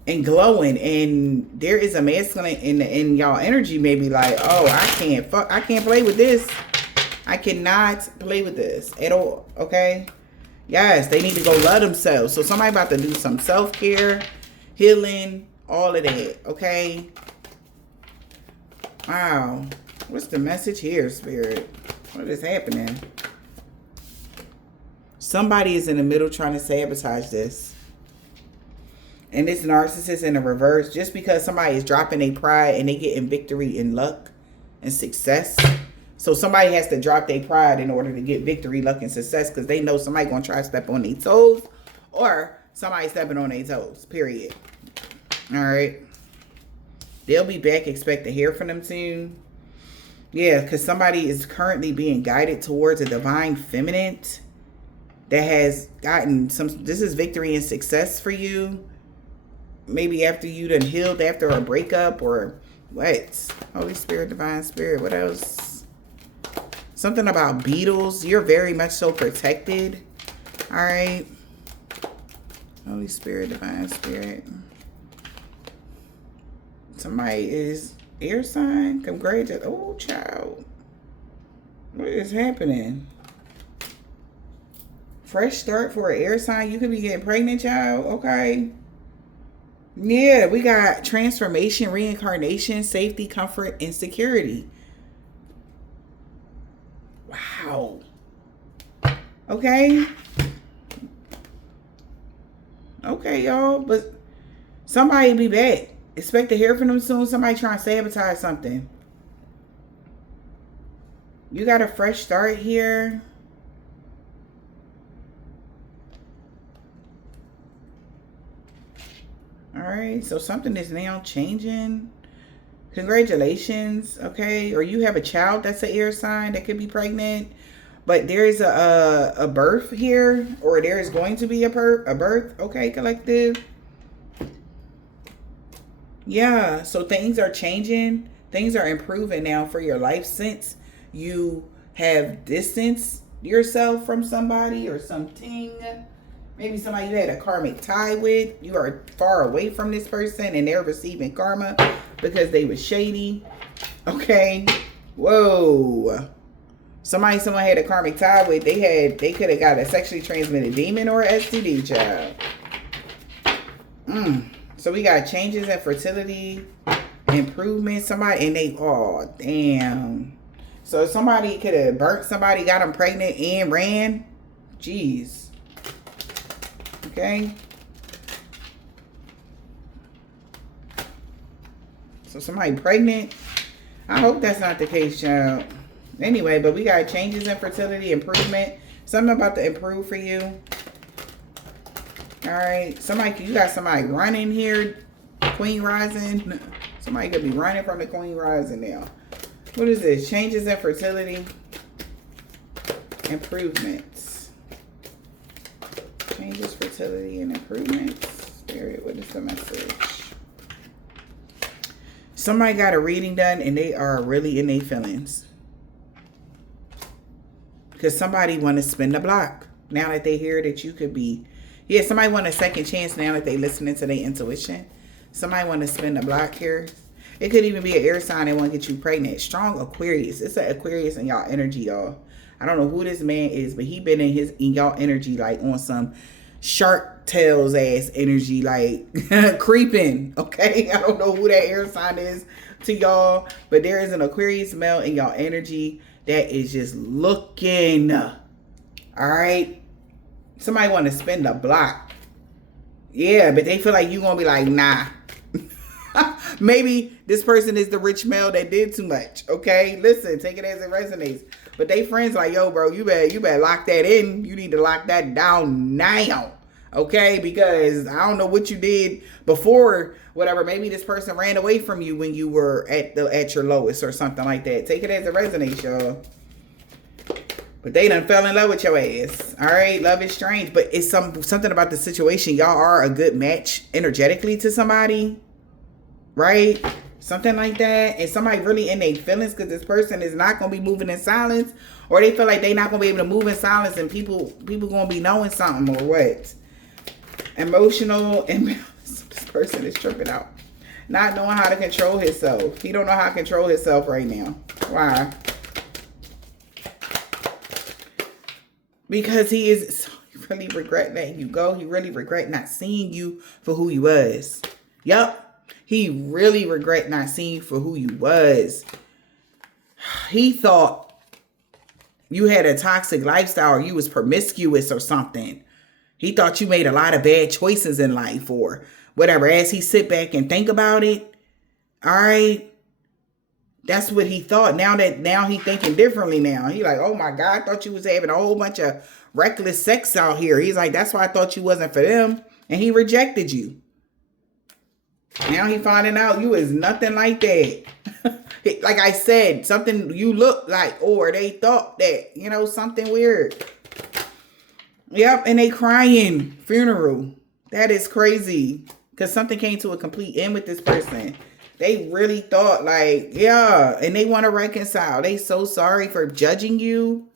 and glowing, and there is a masculine in y'all energy. Maybe like, oh, I can't play with this. I cannot play with this at all. Okay, yes, they need to go love themselves. So somebody about to do some self-care, healing, all of that. Okay. Wow, what's the message here, Spirit? What is happening? Somebody is in the middle trying to sabotage this. And this narcissist in the reverse, just because somebody is dropping their pride and they getting victory and luck and success. So somebody has to drop their pride in order to get victory, luck, and success, because they know somebody going to try to step on their toes, or somebody stepping on their toes, period. All right. They'll be back. Expect to hear from them soon. Yeah, because somebody is currently being guided towards a divine feminine that has gotten this is victory and success for you. Maybe after you done healed after a breakup or what? Holy Spirit, divine spirit. What else? Something about beetles. You're very much so protected. All right. Holy Spirit, divine spirit. Somebody is air sign. Congratulations. Oh, child. What is happening? Fresh start for an air sign. You could be getting pregnant, child. Okay. Yeah, we got transformation, reincarnation, safety, comfort, and security. Wow. Okay. Okay, y'all. But somebody be back. Expect to hear from them soon. Somebody trying to sabotage something. You got a fresh start here. All right. So something is now changing. Congratulations. Okay. Or you have a child that's an air sign that could be pregnant. But there is a birth here. Or there is going to be a birth. Okay, collective. Yeah. So things are changing. Things are improving now for your life since you have distanced yourself from somebody or something. Maybe somebody you had a karmic tie with. You are far away from this person and they're receiving karma because they were shady. Okay. Whoa. Someone had a karmic tie with. They could have got a sexually transmitted demon or an STD child. So we got changes in fertility, improvement. Somebody and they, oh damn. So somebody could have burnt somebody, got them pregnant and ran. Jeez. Okay. So somebody pregnant. I hope that's not the case, child. Anyway, but we got changes in fertility, improvement. Something about to improve for you. All right. You got somebody running here. Queen rising. Somebody could be running from the queen rising now. What is this? Changes in fertility, improvements. Changes, fertility, and improvements. Spirit, what is the message? Somebody got a reading done and they are really in their feelings. Because somebody want to spin the block. Now that they hear that you could be... Yeah, somebody want a second chance now that they listening to their intuition. Somebody want to spin the block here. It could even be an air sign that want to get you pregnant. Strong Aquarius. It's an Aquarius in y'all energy, y'all. I don't know who this man is, but he been in y'all energy like on some shark tails ass energy, like creeping. Okay, I don't know who that air sign is to y'all, but there is an Aquarius male in y'all energy that is just looking. All right, somebody want to spin the block. Yeah, but they feel like you gonna be like, nah. Maybe this person is the rich male that did too much. Okay, listen, take it as it resonates. But they friends like, yo, bro, you better lock that in. You need to lock that down now. Okay, because I don't know what you did before, whatever. Maybe this person ran away from you when you were at your lowest or something like that. Take it as it resonates, y'all. But they done fell in love with your ass. All right, love is strange, but it's something about the situation. Y'all are a good match energetically to somebody. Right? Something like that. And somebody really in their feelings because this person is not going to be moving in silence. Or they feel like they're not going to be able to move in silence and people going to be knowing something or what. Emotional imbalance. This person is tripping out. Not knowing how to control himself. He don't know how to control himself right now. Why? Because he really regret letting you go. He really regret not seeing you for who you was. Yup. He really regret not seeing you for who you was. He thought you had a toxic lifestyle or you was promiscuous or something. He thought you made a lot of bad choices in life or whatever. As he sit back and think about it, all right, that's what he thought. Now he thinking differently now. He like, oh my God, I thought you was having a whole bunch of reckless sex out here. He's like, that's why I thought you wasn't for them. And he rejected you. Now he finding out you is nothing like that. Like I said, something you look like, or they thought that, something weird. Yep, and they crying. Funeral. That is crazy. Because something came to a complete end with this person. They really thought like, yeah, and they want to reconcile. They so sorry for judging you.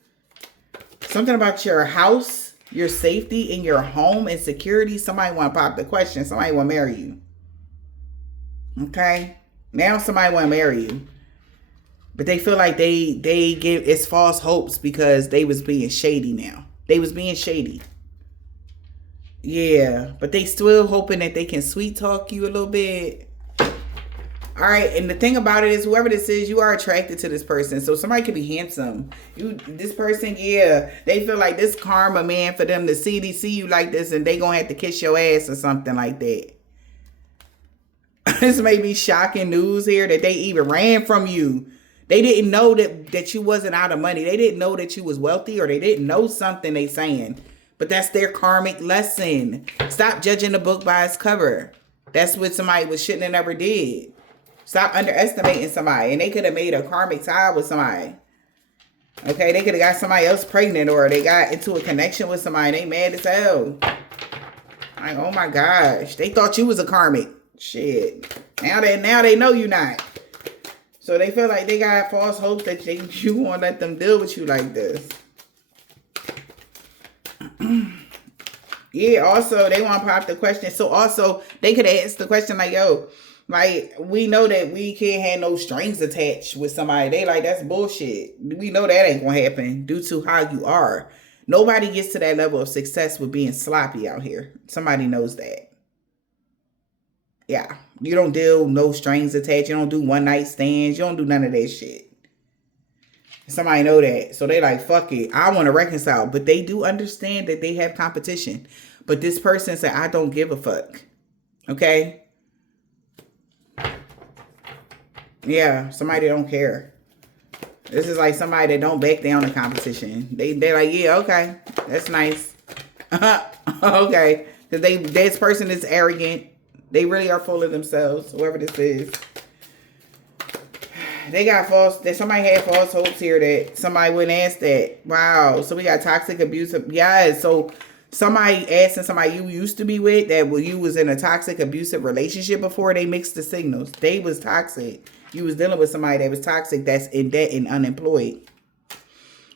Something about your house, your safety in your home and security. Somebody want to pop the question. Somebody want to marry you. Okay, now somebody want to marry you, but they feel like they give it's false hopes because they was being shady. Now they was being shady. Yeah, but they still hoping that they can sweet talk you a little bit. All right, and the thing about it is, whoever this is, you are attracted to this person. So somebody could be handsome. This person, yeah, they feel like this karma, man, for them to see you like this, and they gonna have to kiss your ass or something like that. This may be shocking news here that they even ran from you. They didn't know that you wasn't out of money. They didn't know that you was wealthy, or they didn't know something they saying. But that's their karmic lesson. Stop judging the book by its cover. That's what somebody shouldn't have never did. Stop underestimating somebody. And they could have made a karmic tie with somebody. Okay, they could have got somebody else pregnant, or they got into a connection with somebody. They mad as hell. Like, oh my gosh. They thought you was a karmic. Shit. Now they know you not. So they feel like they got false hopes that you won't let them deal with you like this. Yeah, also, they want to pop the question. So also, they could ask the question like, yo, like, we know that we can't have no strings attached with somebody. They like, that's bullshit. We know that ain't going to happen due to how you are. Nobody gets to that level of success with being sloppy out here. Somebody knows that. Yeah, you don't deal no strings attached. You don't do one night stands. You don't do none of that shit. Somebody know that. So they like, fuck it. I want to reconcile. But they do understand that they have competition. But this person said, I don't give a fuck. Okay? Yeah, somebody don't care. This is like somebody that don't back down to competition. They're like, yeah, okay. That's nice. Okay. Because this person is arrogant. They really are full of themselves, whoever this is. They got somebody had false hopes here that somebody wouldn't ask that. Wow. So we got toxic abuse. Yeah. So somebody asking somebody you used to be with that you was in a toxic abusive relationship before, they mixed the signals. They was toxic. You was dealing with somebody that was toxic, that's in debt and unemployed.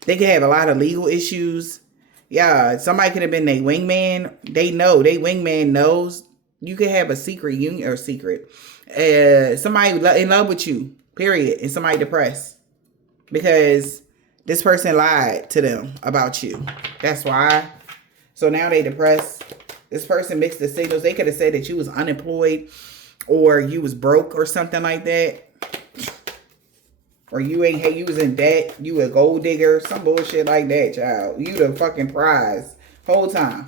They could have a lot of legal issues. Yeah. Somebody could have been their wingman. They know. Their wingman knows. You could have a secret union or secret. Somebody in love with you, period. And somebody depressed. Because this person lied to them about you. That's why. So now they depressed. This person mixed the signals. They could have said that you was unemployed. Or you was broke or something like that. Or you was in debt. You a gold digger. Some bullshit like that, child. You the fucking prize. Whole time.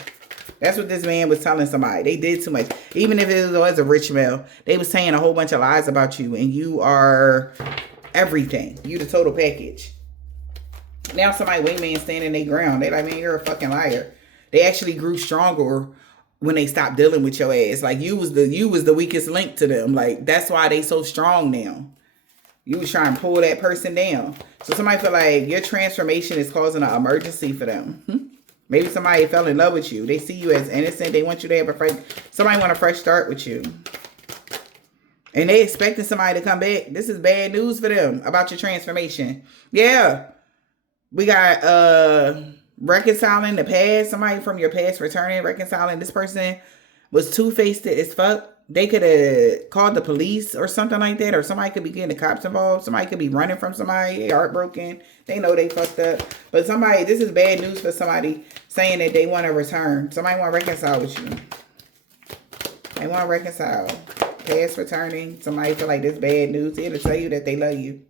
That's what this man was telling somebody. They did too much. Even if it was a rich male, they was saying a whole bunch of lies about you. And you are everything. You the total package. Now somebody wingman standing their ground. They like, man, you're a fucking liar. They actually grew stronger when they stopped dealing with your ass. Like you was the weakest link to them. Like that's why they so strong now. You was trying to pull that person down. So somebody feel like your transformation is causing an emergency for them. Maybe somebody fell in love with you. They see you as innocent. They want you to have somebody want a fresh start with you. And they expecting somebody to come back. This is bad news for them about your transformation. Yeah. We got reconciling the past. Somebody from your past returning, reconciling. This person was two-faced as fuck. They could have called the police or something like that. Or somebody could be getting the cops involved. Somebody could be running from somebody. They heartbroken. They know they fucked up. But this is bad news for somebody saying that they want to return. Somebody want to reconcile with you. They want to reconcile. Past returning. Somebody feel like this bad news. Here to tell you that they love you.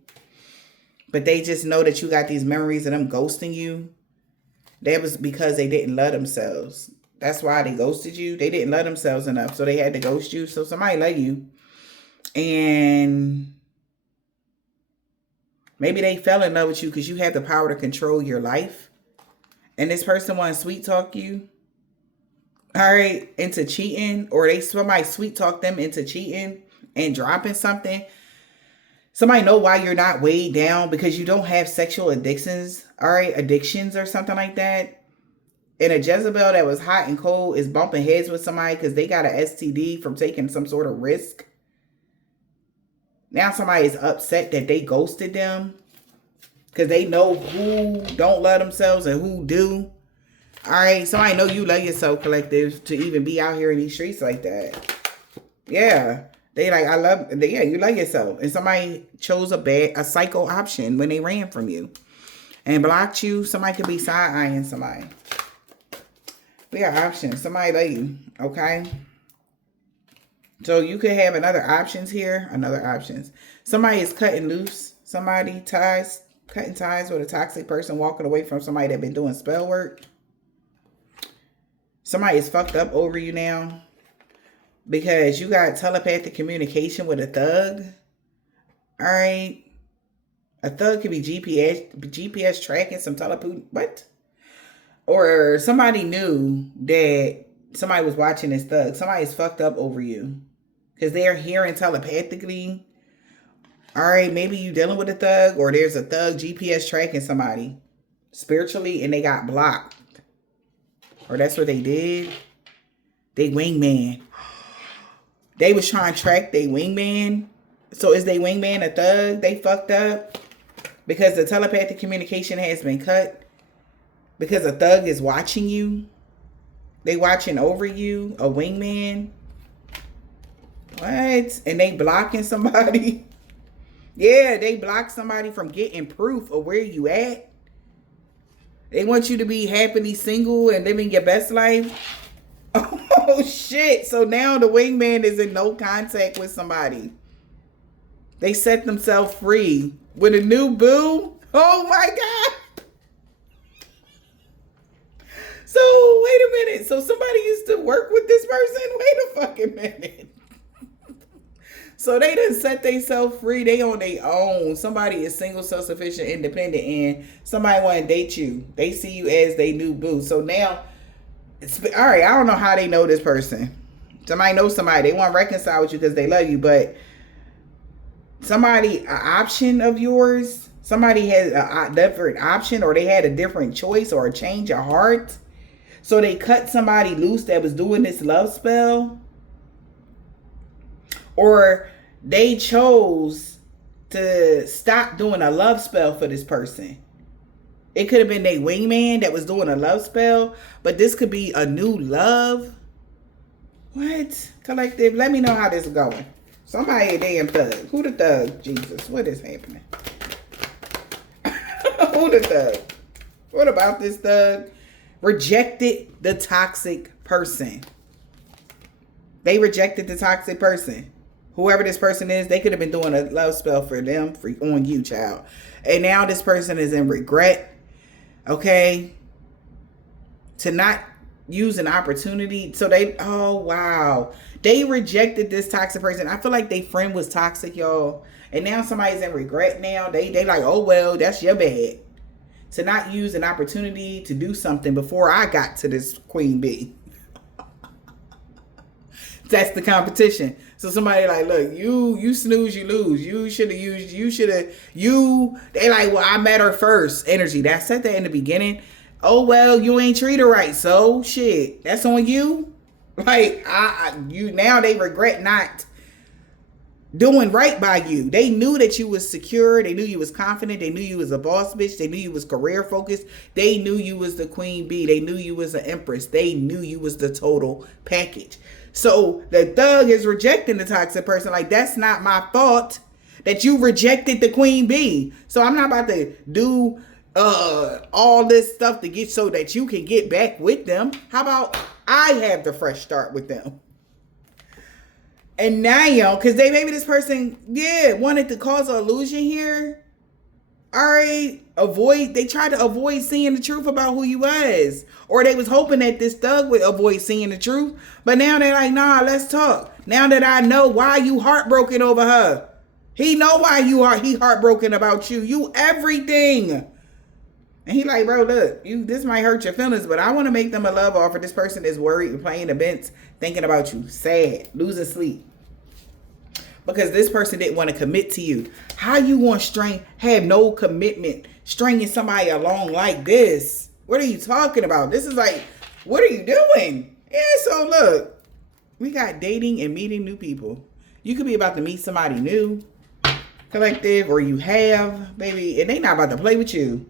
But they just know that you got these memories of them ghosting you. That was because they didn't love themselves. That's why they ghosted you. They didn't love themselves enough. So they had to ghost you. So somebody love you. And maybe they fell in love with you because you have the power to control your life. And this person wants to sweet talk you. All right. Into cheating. Or somebody sweet talk them into cheating and dropping something. Somebody know why you're not weighed down because you don't have sexual addictions. All right. Addictions or something like that. And a Jezebel that was hot and cold is bumping heads with somebody because they got an STD from taking some sort of risk. Now somebody is upset that they ghosted them because they know who don't love themselves and who do. All right. Somebody know you love yourself, collective, to even be out here in these streets like that. Yeah. They like, you love yourself. And somebody chose a psycho option when they ran from you and blocked you. Somebody could be side-eyeing somebody. We got options. Somebody like you, okay? So you could have another options here. Another options. Somebody is cutting loose. Somebody cutting ties with a toxic person, walking away from somebody that been doing spell work. Somebody is fucked up over you now because you got telepathic communication with a thug. All right. A thug could be GPS tracking some telepathy. What? Or somebody knew that somebody was watching this thug. Somebody's fucked up over you because they're hearing telepathically. All right, maybe you dealing with a thug, or there's a thug GPS tracking somebody spiritually and they got blocked. Or that's what they did. They wingman. They was trying to track they wingman. So is they wingman a thug? They fucked up because the telepathic communication has been cut. Because a thug is watching you. They watching over you. A wingman. What? And they blocking somebody. Yeah, they block somebody from getting proof of where you at. They want you to be happily single and living your best life. Oh, shit. So now the wingman is in no contact with somebody. They set themselves free with a new boo. Oh, my God. So, wait a minute. So somebody used to work with this person? Wait a fucking minute. So they done set themselves free. They on their own. Somebody is single, self-sufficient, independent, and somebody want to date you. They see you as they new boo. So now, all right, I don't know how they know this person. Somebody knows somebody. They want to reconcile with you because they love you, but somebody, an option of yours, somebody has a different option, or they had a different choice or a change of heart. So they cut somebody loose that was doing this love spell. Or they chose to stop doing a love spell for this person. It could have been their wingman that was doing a love spell, but this could be a new love. What? Collective, let me know how this is going. Somebody a damn thug. Who the thug? Jesus, what is happening? Who the thug? What about this thug? Rejected the toxic person. They rejected the toxic person. Whoever this person is, they could have been doing a love spell for them, on you, child. And now this person is in regret, okay? To not use an opportunity. So oh, wow. They rejected this toxic person. I feel like their friend was toxic, y'all. And now somebody's in regret now. They like, oh, well, that's your bad. To not use an opportunity to do something before I got to this queen bee. That's the competition. So somebody like, look, you snooze, you lose. They like, well, I met her first. Energy. That said that in the beginning. Oh, well, you ain't treat her right. So shit, that's on you. Like, now they regret not doing right by you. They knew that you was secure. They knew you was confident. They knew you was a boss bitch. They knew you was career focused. They knew you was the queen bee. They knew you was an empress. They knew you was the total package. So the thug is rejecting the toxic person. Like, that's not my fault that you rejected the queen bee. So I'm not about to do all this stuff to get so that you can get back with them. How about I have the fresh start with them? And now, because maybe this person, wanted to cause an illusion here. All right, they tried to avoid seeing the truth about who you was. Or they was hoping that this thug would avoid seeing the truth. But now they're like, nah, let's talk. Now that I know why you heartbroken over her. He know why he heartbroken about you. You everything. And he like, bro, look, this might hurt your feelings, but I want to make them a love offer. This person is worried, playing events, thinking about you, sad, losing sleep. Because this person didn't want to commit to you. How you want to have no commitment, stringing somebody along like this? What are you talking about? This is like, what are you doing? Yeah, so look, we got dating and meeting new people. You could be about to meet somebody new, collective, or you have, baby, and they not about to play with you.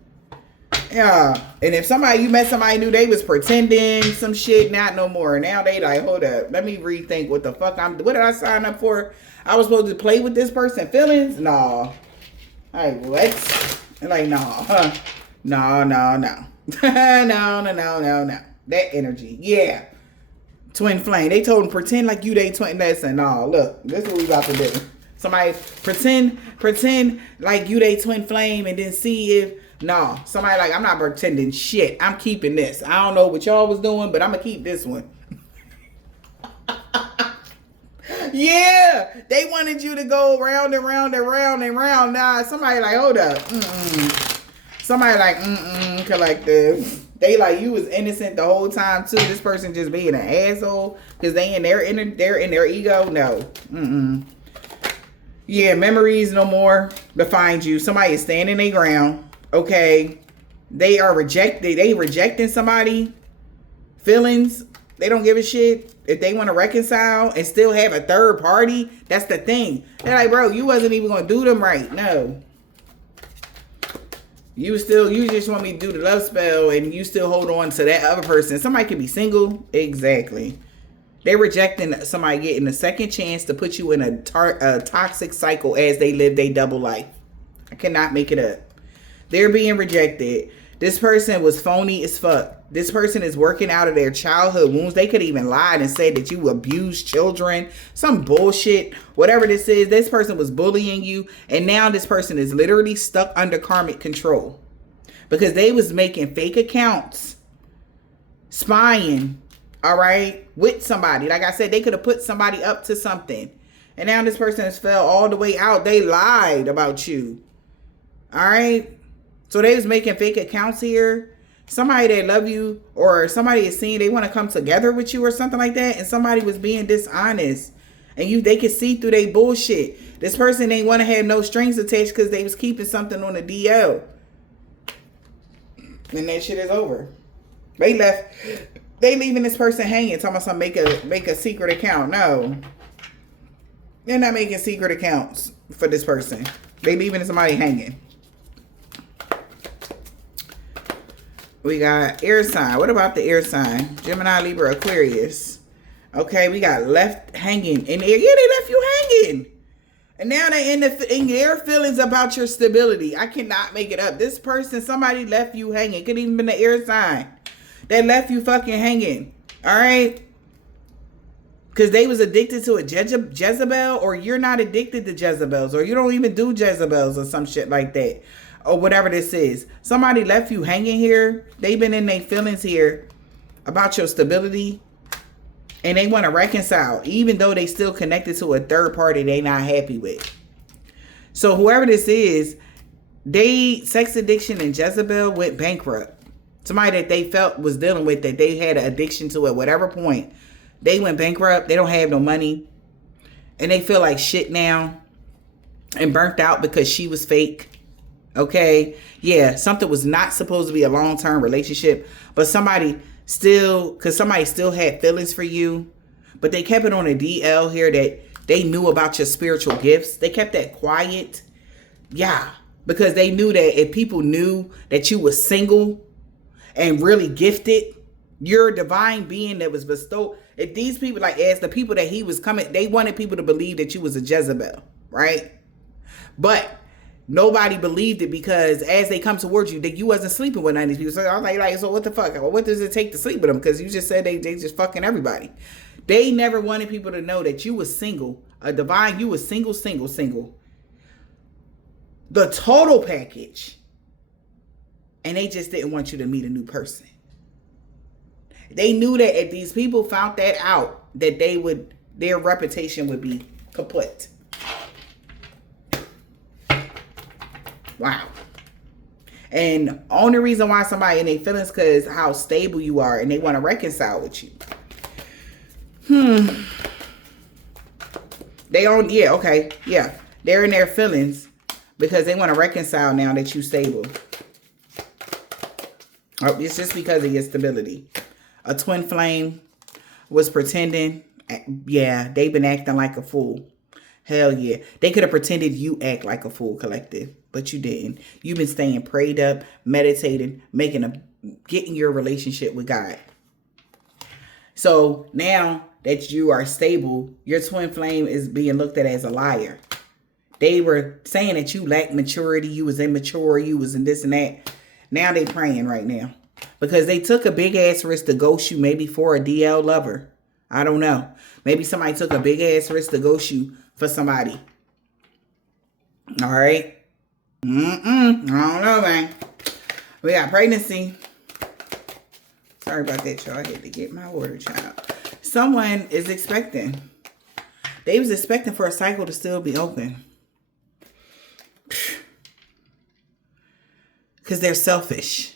Yeah, and if you met somebody new, they was pretending some shit, not no more. Now they like, hold up, let me rethink what the fuck what did I sign up for? I was supposed to play with this person's feelings? Nah. Like, what? And like, nah. No. No. That energy. Yeah. Twin flame. They told him pretend like you they twin. Listen, no, look, this is what we about to do. Somebody pretend like you they twin flame and then see if no. Somebody like I'm not pretending shit. I'm keeping this. I don't know what y'all was doing, but I'm gonna keep this one. Yeah, they wanted you to go round and round and round and round. Nah, somebody like hold up. Somebody like collective. They like you was innocent the whole time too. This person just being an asshole because they're in their ego. No. Yeah, memories no more define you. Somebody is standing their ground. Okay, they are rejected. They rejecting somebody. Feelings. They don't give a shit if they want to reconcile and still have a third party. That's the thing. They're like, bro, you wasn't even gonna do them right. No. You just want me to do the love spell and you still hold on to that other person. Somebody could be single. Exactly. They're rejecting somebody getting a second chance to put you in a toxic cycle as they live their double life. I cannot make it up. They're being rejected. This person was phony as fuck. This person is working out of their childhood wounds. They could even lie and say that you abused children. Some bullshit. Whatever this is, this person was bullying you. And now this person is literally stuck under karmic control. Because they was making fake accounts. Spying. Alright? With somebody. Like I said, they could have put somebody up to something. And now this person has fell all the way out. They lied about you. Alright? So they was making fake accounts here. Somebody that love you or somebody is seeing they want to come together with you or something like that. And somebody was being dishonest. And they could see through their bullshit. This person ain't want to have no strings attached because they was keeping something on the DL. And that shit is over. They left. They leaving this person hanging. Talking about something make a secret account. No. They're not making secret accounts for this person. They leaving somebody hanging. We got air sign. What about the air sign? Gemini, Libra, Aquarius. Okay, we got left hanging in there. Yeah, they left you hanging. And now they in their feelings about your stability. I cannot make it up. This person, somebody left you hanging. Could even been the air sign. They left you fucking hanging. All right? Because they was addicted to a Jezebel, or you're not addicted to Jezebels, or you don't even do Jezebels or some shit like that. Or whatever this is. Somebody left you hanging here. They've been in their feelings here about your stability. And they want to reconcile. Even though they still connected to a third party they not happy with. So whoever this is, sex addiction and Jezebel went bankrupt. Somebody that they felt was dealing with that they had an addiction to at whatever point. They went bankrupt. They don't have no money. And they feel like shit now. And burnt out because she was fake. Okay, yeah, something was not supposed to be a long-term relationship, but somebody still had feelings for you, but they kept it on a DL here that they knew about your spiritual gifts. They kept that quiet. Yeah, because they knew that if people knew that you were single and really gifted, you're a divine being that was bestowed. If these people, like as the people that he was coming, they wanted people to believe that you was a Jezebel, right? But nobody believed it because as they come towards you, that you wasn't sleeping with none of these people. So I was like, so what the fuck? What does it take to sleep with them? Because you just said they just fucking everybody. They never wanted people to know that you was single. A divine, you was single. The total package. And they just didn't want you to meet a new person. They knew that if these people found that out, that their reputation would be kaput. Wow. And only reason why somebody in their feelings because how stable you are and they want to reconcile with you. They're in their feelings because they want to reconcile now that you stable. Oh, it's just because of your stability. A twin flame was pretending. Yeah, they've been acting like a fool. Hell yeah. They could have pretended you act like a fool, collective. But you didn't. You've been staying prayed up, meditating, getting your relationship with God. So now that you are stable, your twin flame is being looked at as a liar. They were saying that you lacked maturity, you was immature, you was in this and that. Now they praying right now. Because they took a big ass risk to ghost you, maybe for a DL lover. I don't know. Maybe somebody took a big ass risk to ghost you for somebody. All right. I don't know, man. We got pregnancy. Sorry about that, y'all. I had to get my water, child. Someone is expecting. They was expecting for a cycle to still be open. Because they're selfish.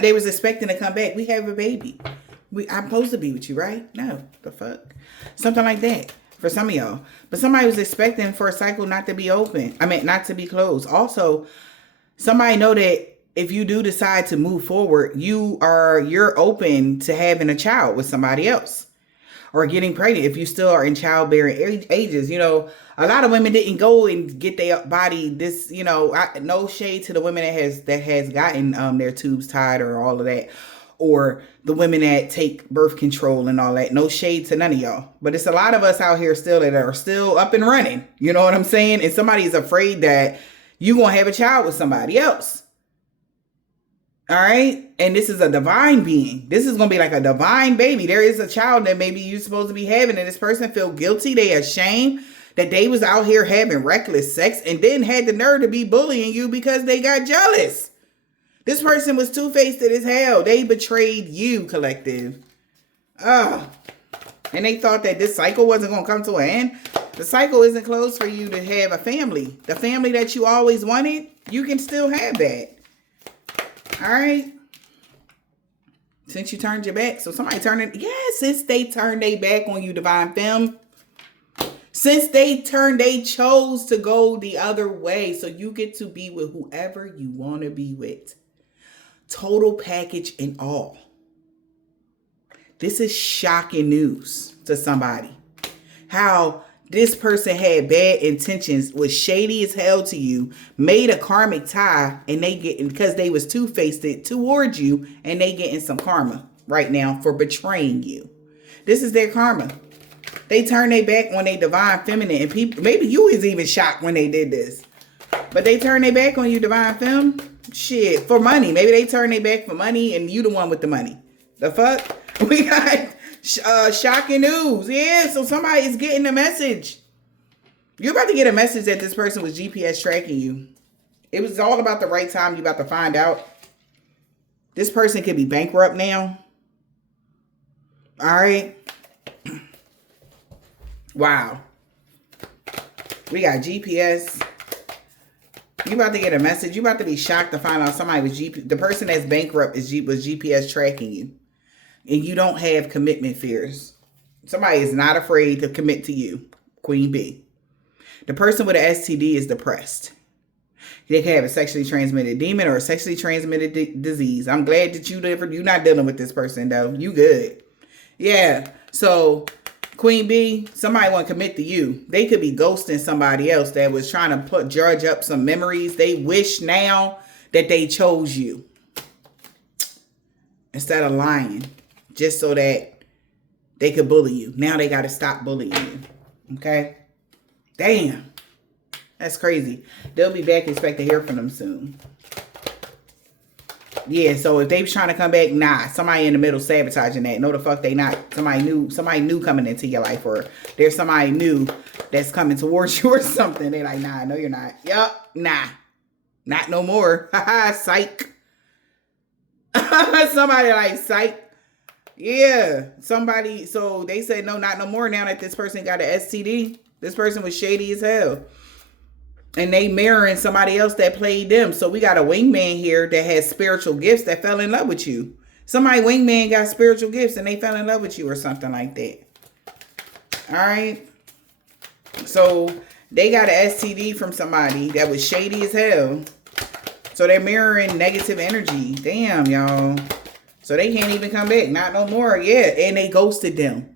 They was expecting to come back. We have a baby. I'm supposed to be with you, right? No. The fuck? Something like that. For some of y'all. But somebody was expecting for a cycle not to be open. I mean, not to be closed. Also, somebody know that if you do decide to move forward, you're open to having a child with somebody else. Or getting pregnant if you still are in childbearing ages. You know, a lot of women didn't go and get their body this, you know, no shade to the women that has gotten their tubes tied or all of that. Or the women that take birth control and all that. No shade to none of y'all. But it's a lot of us out here still that are still up and running. You know what I'm saying? And somebody's afraid that you're going to have a child with somebody else. All right. And this is a divine being. This is going to be like a divine baby. There is a child that maybe you're supposed to be having. And this person feel guilty. They ashamed that they was out here having reckless sex and then had the nerve to be bullying you because they got jealous. This person was two-faced as hell. They betrayed you, collective. And they thought that this cycle wasn't going to come to an end. The cycle isn't closed for you to have a family. The family that you always wanted, you can still have that. All right. Since you turned your back. So somebody turned it. Yeah, since they turned their back on you, divine femme. Since they chose to go the other way. So you get to be with whoever you want to be with. Total package and all. This is shocking news to somebody. How this person had bad intentions, was shady as hell to you, made a karmic tie, and they getting, because they was two-faced towards you, and they getting some karma right now for betraying you. This is their karma. They turned their back on their divine feminine, and people, maybe you was even shocked when they did this. But they turned their back on you, divine femme. Shit, for money. Maybe they turned their back for money, and you the one with the money. The fuck? We got shocking news. Yeah, so somebody is getting a message. You're about to get a message that this person was GPS tracking you. It was all about the right time. You about to find out. This person could be bankrupt now. All right. Wow. We got GPS. You about to get a message. You about to be shocked to find out somebody was the person that's bankrupt was GPS tracking you. And you don't have commitment fears. Somebody is not afraid to commit to you. Queen B. The person with an STD is depressed. They can have a sexually transmitted demon or a sexually transmitted disease. I'm glad that you're not dealing with this person, though. You good. Yeah. So, Queen B, somebody want to commit to you. They could be ghosting somebody else that was trying to judge up some memories. They wish now that they chose you. Instead of lying. Just so that they could bully you. Now they got to stop bullying you. Okay? Damn. That's crazy. They'll be back. Expect to hear from them soon. Yeah, so if they was trying to come back, nah. Somebody in the middle sabotaging that. No, the fuck they not. Somebody new coming into your life. Or there's somebody new that's coming towards you or something. They like, nah, no, you're not. Yup, nah. Not no more. Haha, psych. Somebody like, psych. Yeah, somebody, so they said no, not no more now that this person got an STD. This person was shady as hell. And they mirroring somebody else that played them. So we got a wingman here that has spiritual gifts that fell in love with you. Somebody wingman got spiritual gifts and they fell in love with you or something like that. All right. So they got an STD from somebody that was shady as hell. So they're mirroring negative energy. Damn, y'all. So they can't even come back. Not no more. Yeah. And they ghosted them.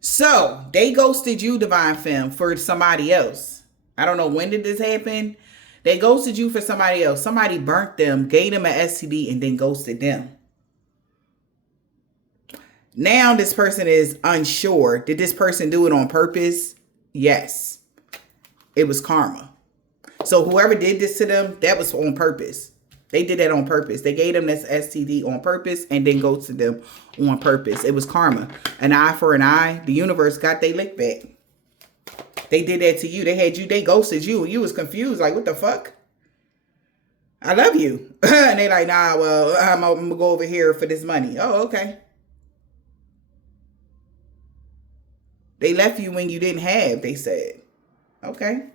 So they ghosted you, divine femme, for somebody else. I don't know when did this happen. They ghosted you for somebody else. Somebody burnt them, gave them an STD, and then ghosted them. Now this person is unsure. Did this person do it on purpose? Yes. It was karma. So whoever did this to them, that was on purpose. They did that on purpose. They gave them this STD on purpose and then ghosted them on purpose. It was karma. An eye for an eye. The universe got they lick back. They did that to you. They had you. They ghosted you. You was confused. Like, what the fuck? I love you. And they like, nah, well, I'm going to go over here for this money. Oh, okay. They left you when you didn't have, they said. Okay.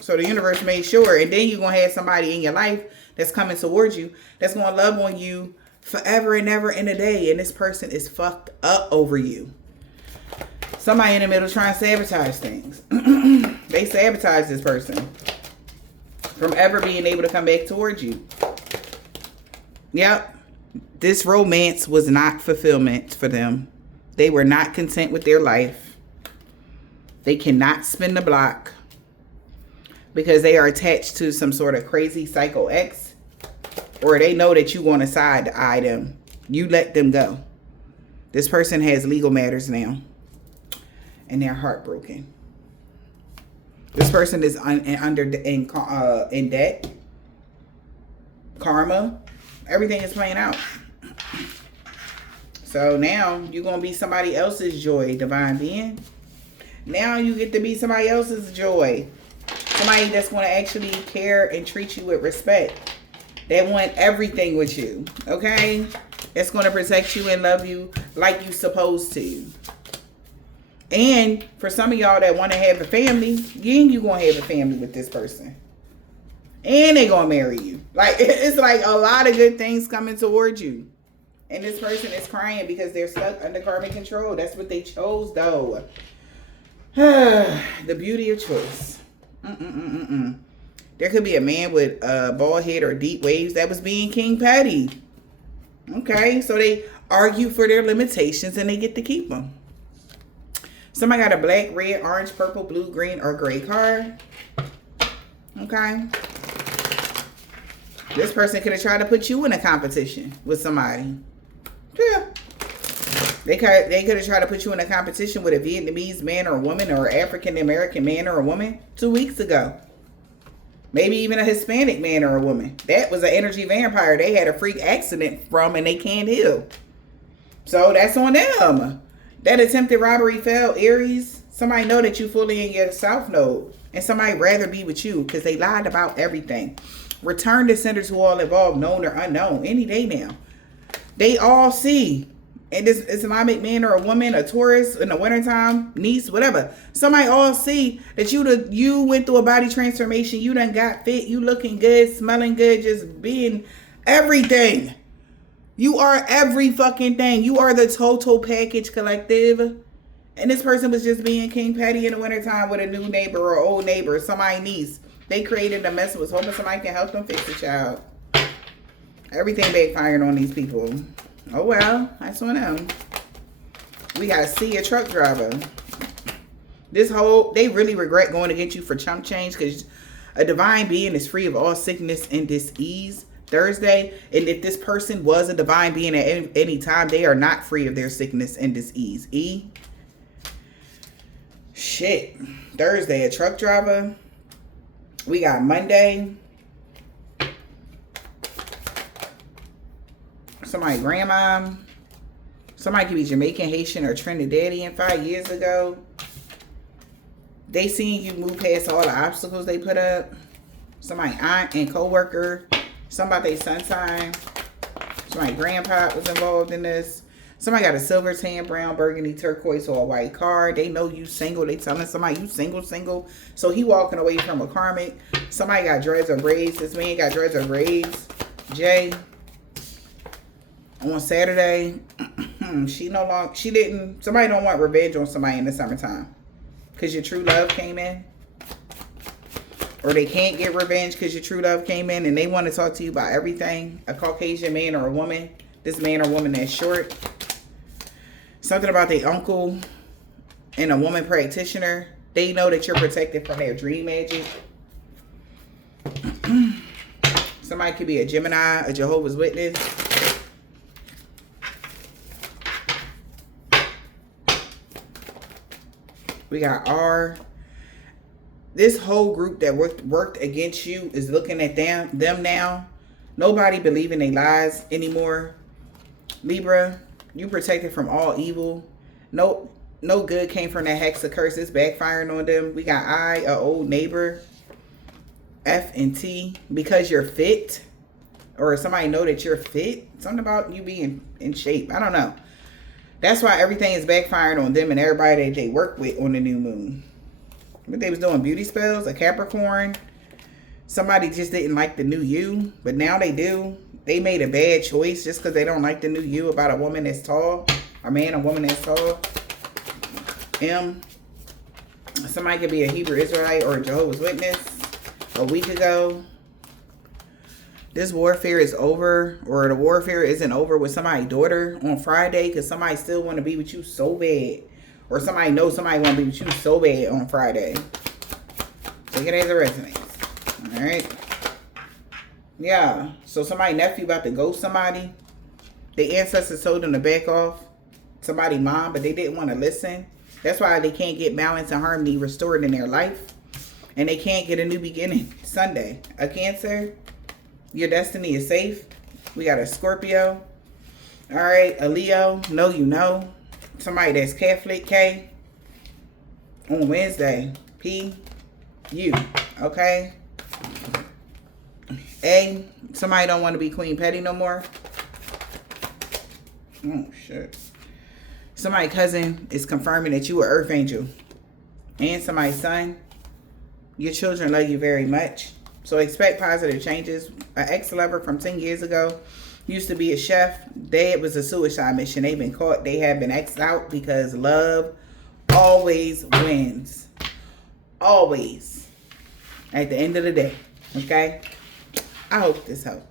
So the universe made sure. And then you're going to have somebody in your life that's coming towards you that's going to love on you forever and ever in a day. And this person is fucked up over you. Somebody in the middle trying to sabotage things. They sabotage this person from ever being able to come back towards you. Yep. This romance was not fulfillment for them. They were not content with their life. They cannot spin the block because they are attached to some sort of crazy psycho ex, or they know that you want to side-eye them. You let them go. This person has legal matters now, and they're heartbroken. This person is in debt. Karma. Everything is playing out. So now you're going to be somebody else's joy, divine being. Now you get to be somebody else's joy. Somebody that's going to actually care and treat you with respect. They want everything with you. Okay? That's going to protect you and love you like you're supposed to. And for some of y'all that want to have a family, you're going to have a family with this person. And they're going to marry you. Like, it's like a lot of good things coming towards you. And this person is crying because they're stuck under karmic control. That's what they chose, though. The beauty of choice. There could be a man with a bald head or deep waves that was being King Patty. Okay, so they argue for their limitations and they get to keep them. Somebody got a black, red, orange, purple, blue, green, or gray card. Okay. This person could have tried to put you in a competition with somebody. Yeah. They could have tried to put you in a competition with a Vietnamese man or a woman, or an African-American man or a woman 2 weeks ago. Maybe even a Hispanic man or a woman. That was an energy vampire they had a freak accident from and they can't heal. So that's on them. That attempted robbery failed, Aries. Somebody know that you fully in your South Node. And somebody rather be with you because they lied about everything. Return to sender to all involved, known or unknown. Any day now. They all see. And this Islamic man or a woman, a tourist in the wintertime, niece, whatever. Somebody all see that you went through a body transformation. You done got fit. You looking good, smelling good, just being everything. You are every fucking thing. You are the total package collective. And this person was just being King Patty in the wintertime with a new neighbor or old neighbor, somebody's niece. They created a mess, was hoping somebody can help them fix the child. Everything backfired on these people. Oh well, that's on them. We got a truck driver. They really regret going to get you for chump change because a divine being is free of all sickness and disease. Thursday, and if this person was a divine being at any time, they are not free of their sickness and disease. Shit. Thursday, a truck driver. We got Monday. Somebody grandma. Somebody could be Jamaican, Haitian, or Trinidadian 5 years ago. They seen you move past all the obstacles they put up. Somebody aunt and co-worker. Somebody their son sign. Somebody grandpa was involved in this. Somebody got a silver, tan, brown, burgundy, turquoise, or a white car. They know you single. They telling somebody you single. So he walking away from a karmic. Somebody got dreads or braids. This man got dreads or braids. Jay. On Saturday. Somebody don't want revenge on somebody in the summertime. Because your true love came in. Or they can't get revenge because your true love came in and they want to talk to you about everything. A Caucasian man or a woman. This man or woman that's short. Something about their uncle and a woman practitioner. They know that you're protected from their dream magic. Somebody could be a Gemini, a Jehovah's Witness. We got R. This whole group that worked against you is looking at them now. Nobody believing their lies anymore. Libra, you protected from all evil. No good came from that hex of curse. It's backfiring on them. We got I, a old neighbor. F and T, because you're fit. Or somebody know that you're fit. Something about you being in shape. I don't know. That's why everything is backfiring on them and everybody that they work with on the new moon. But they was doing beauty spells, a Capricorn. Somebody just didn't like the new you, but now they do. They made a bad choice just because they don't like the new you about a woman that's tall. A man, a woman that's tall. M. Somebody could be a Hebrew Israelite or a Jehovah's Witness. A week ago. This warfare is over, or the warfare isn't over with somebody's daughter on Friday because somebody still want to be with you so bad. Or somebody knows somebody want to be with you so bad on Friday. Take it as it resonates. Alright. Yeah. So somebody's nephew about to ghost somebody. The ancestors told them to back off. Somebody's mom, but they didn't want to listen. That's why they can't get balance and harmony restored in their life. And they can't get a new beginning Sunday. A Cancer. Your destiny is safe. We got a Scorpio. All right, a Leo. No, you know. Somebody that's Catholic, K. On Wednesday, P. U. Okay. A. Somebody don't want to be Queen Petty no more. Oh, shit. Somebody's cousin is confirming that you are Earth Angel. And somebody's son. Your children love you very much. So expect positive changes. An ex-lover from 10 years ago used to be a chef. Dad was a suicide mission. They've been caught. They have been X'd out because love always wins. Always. At the end of the day. Okay? I hope this helped.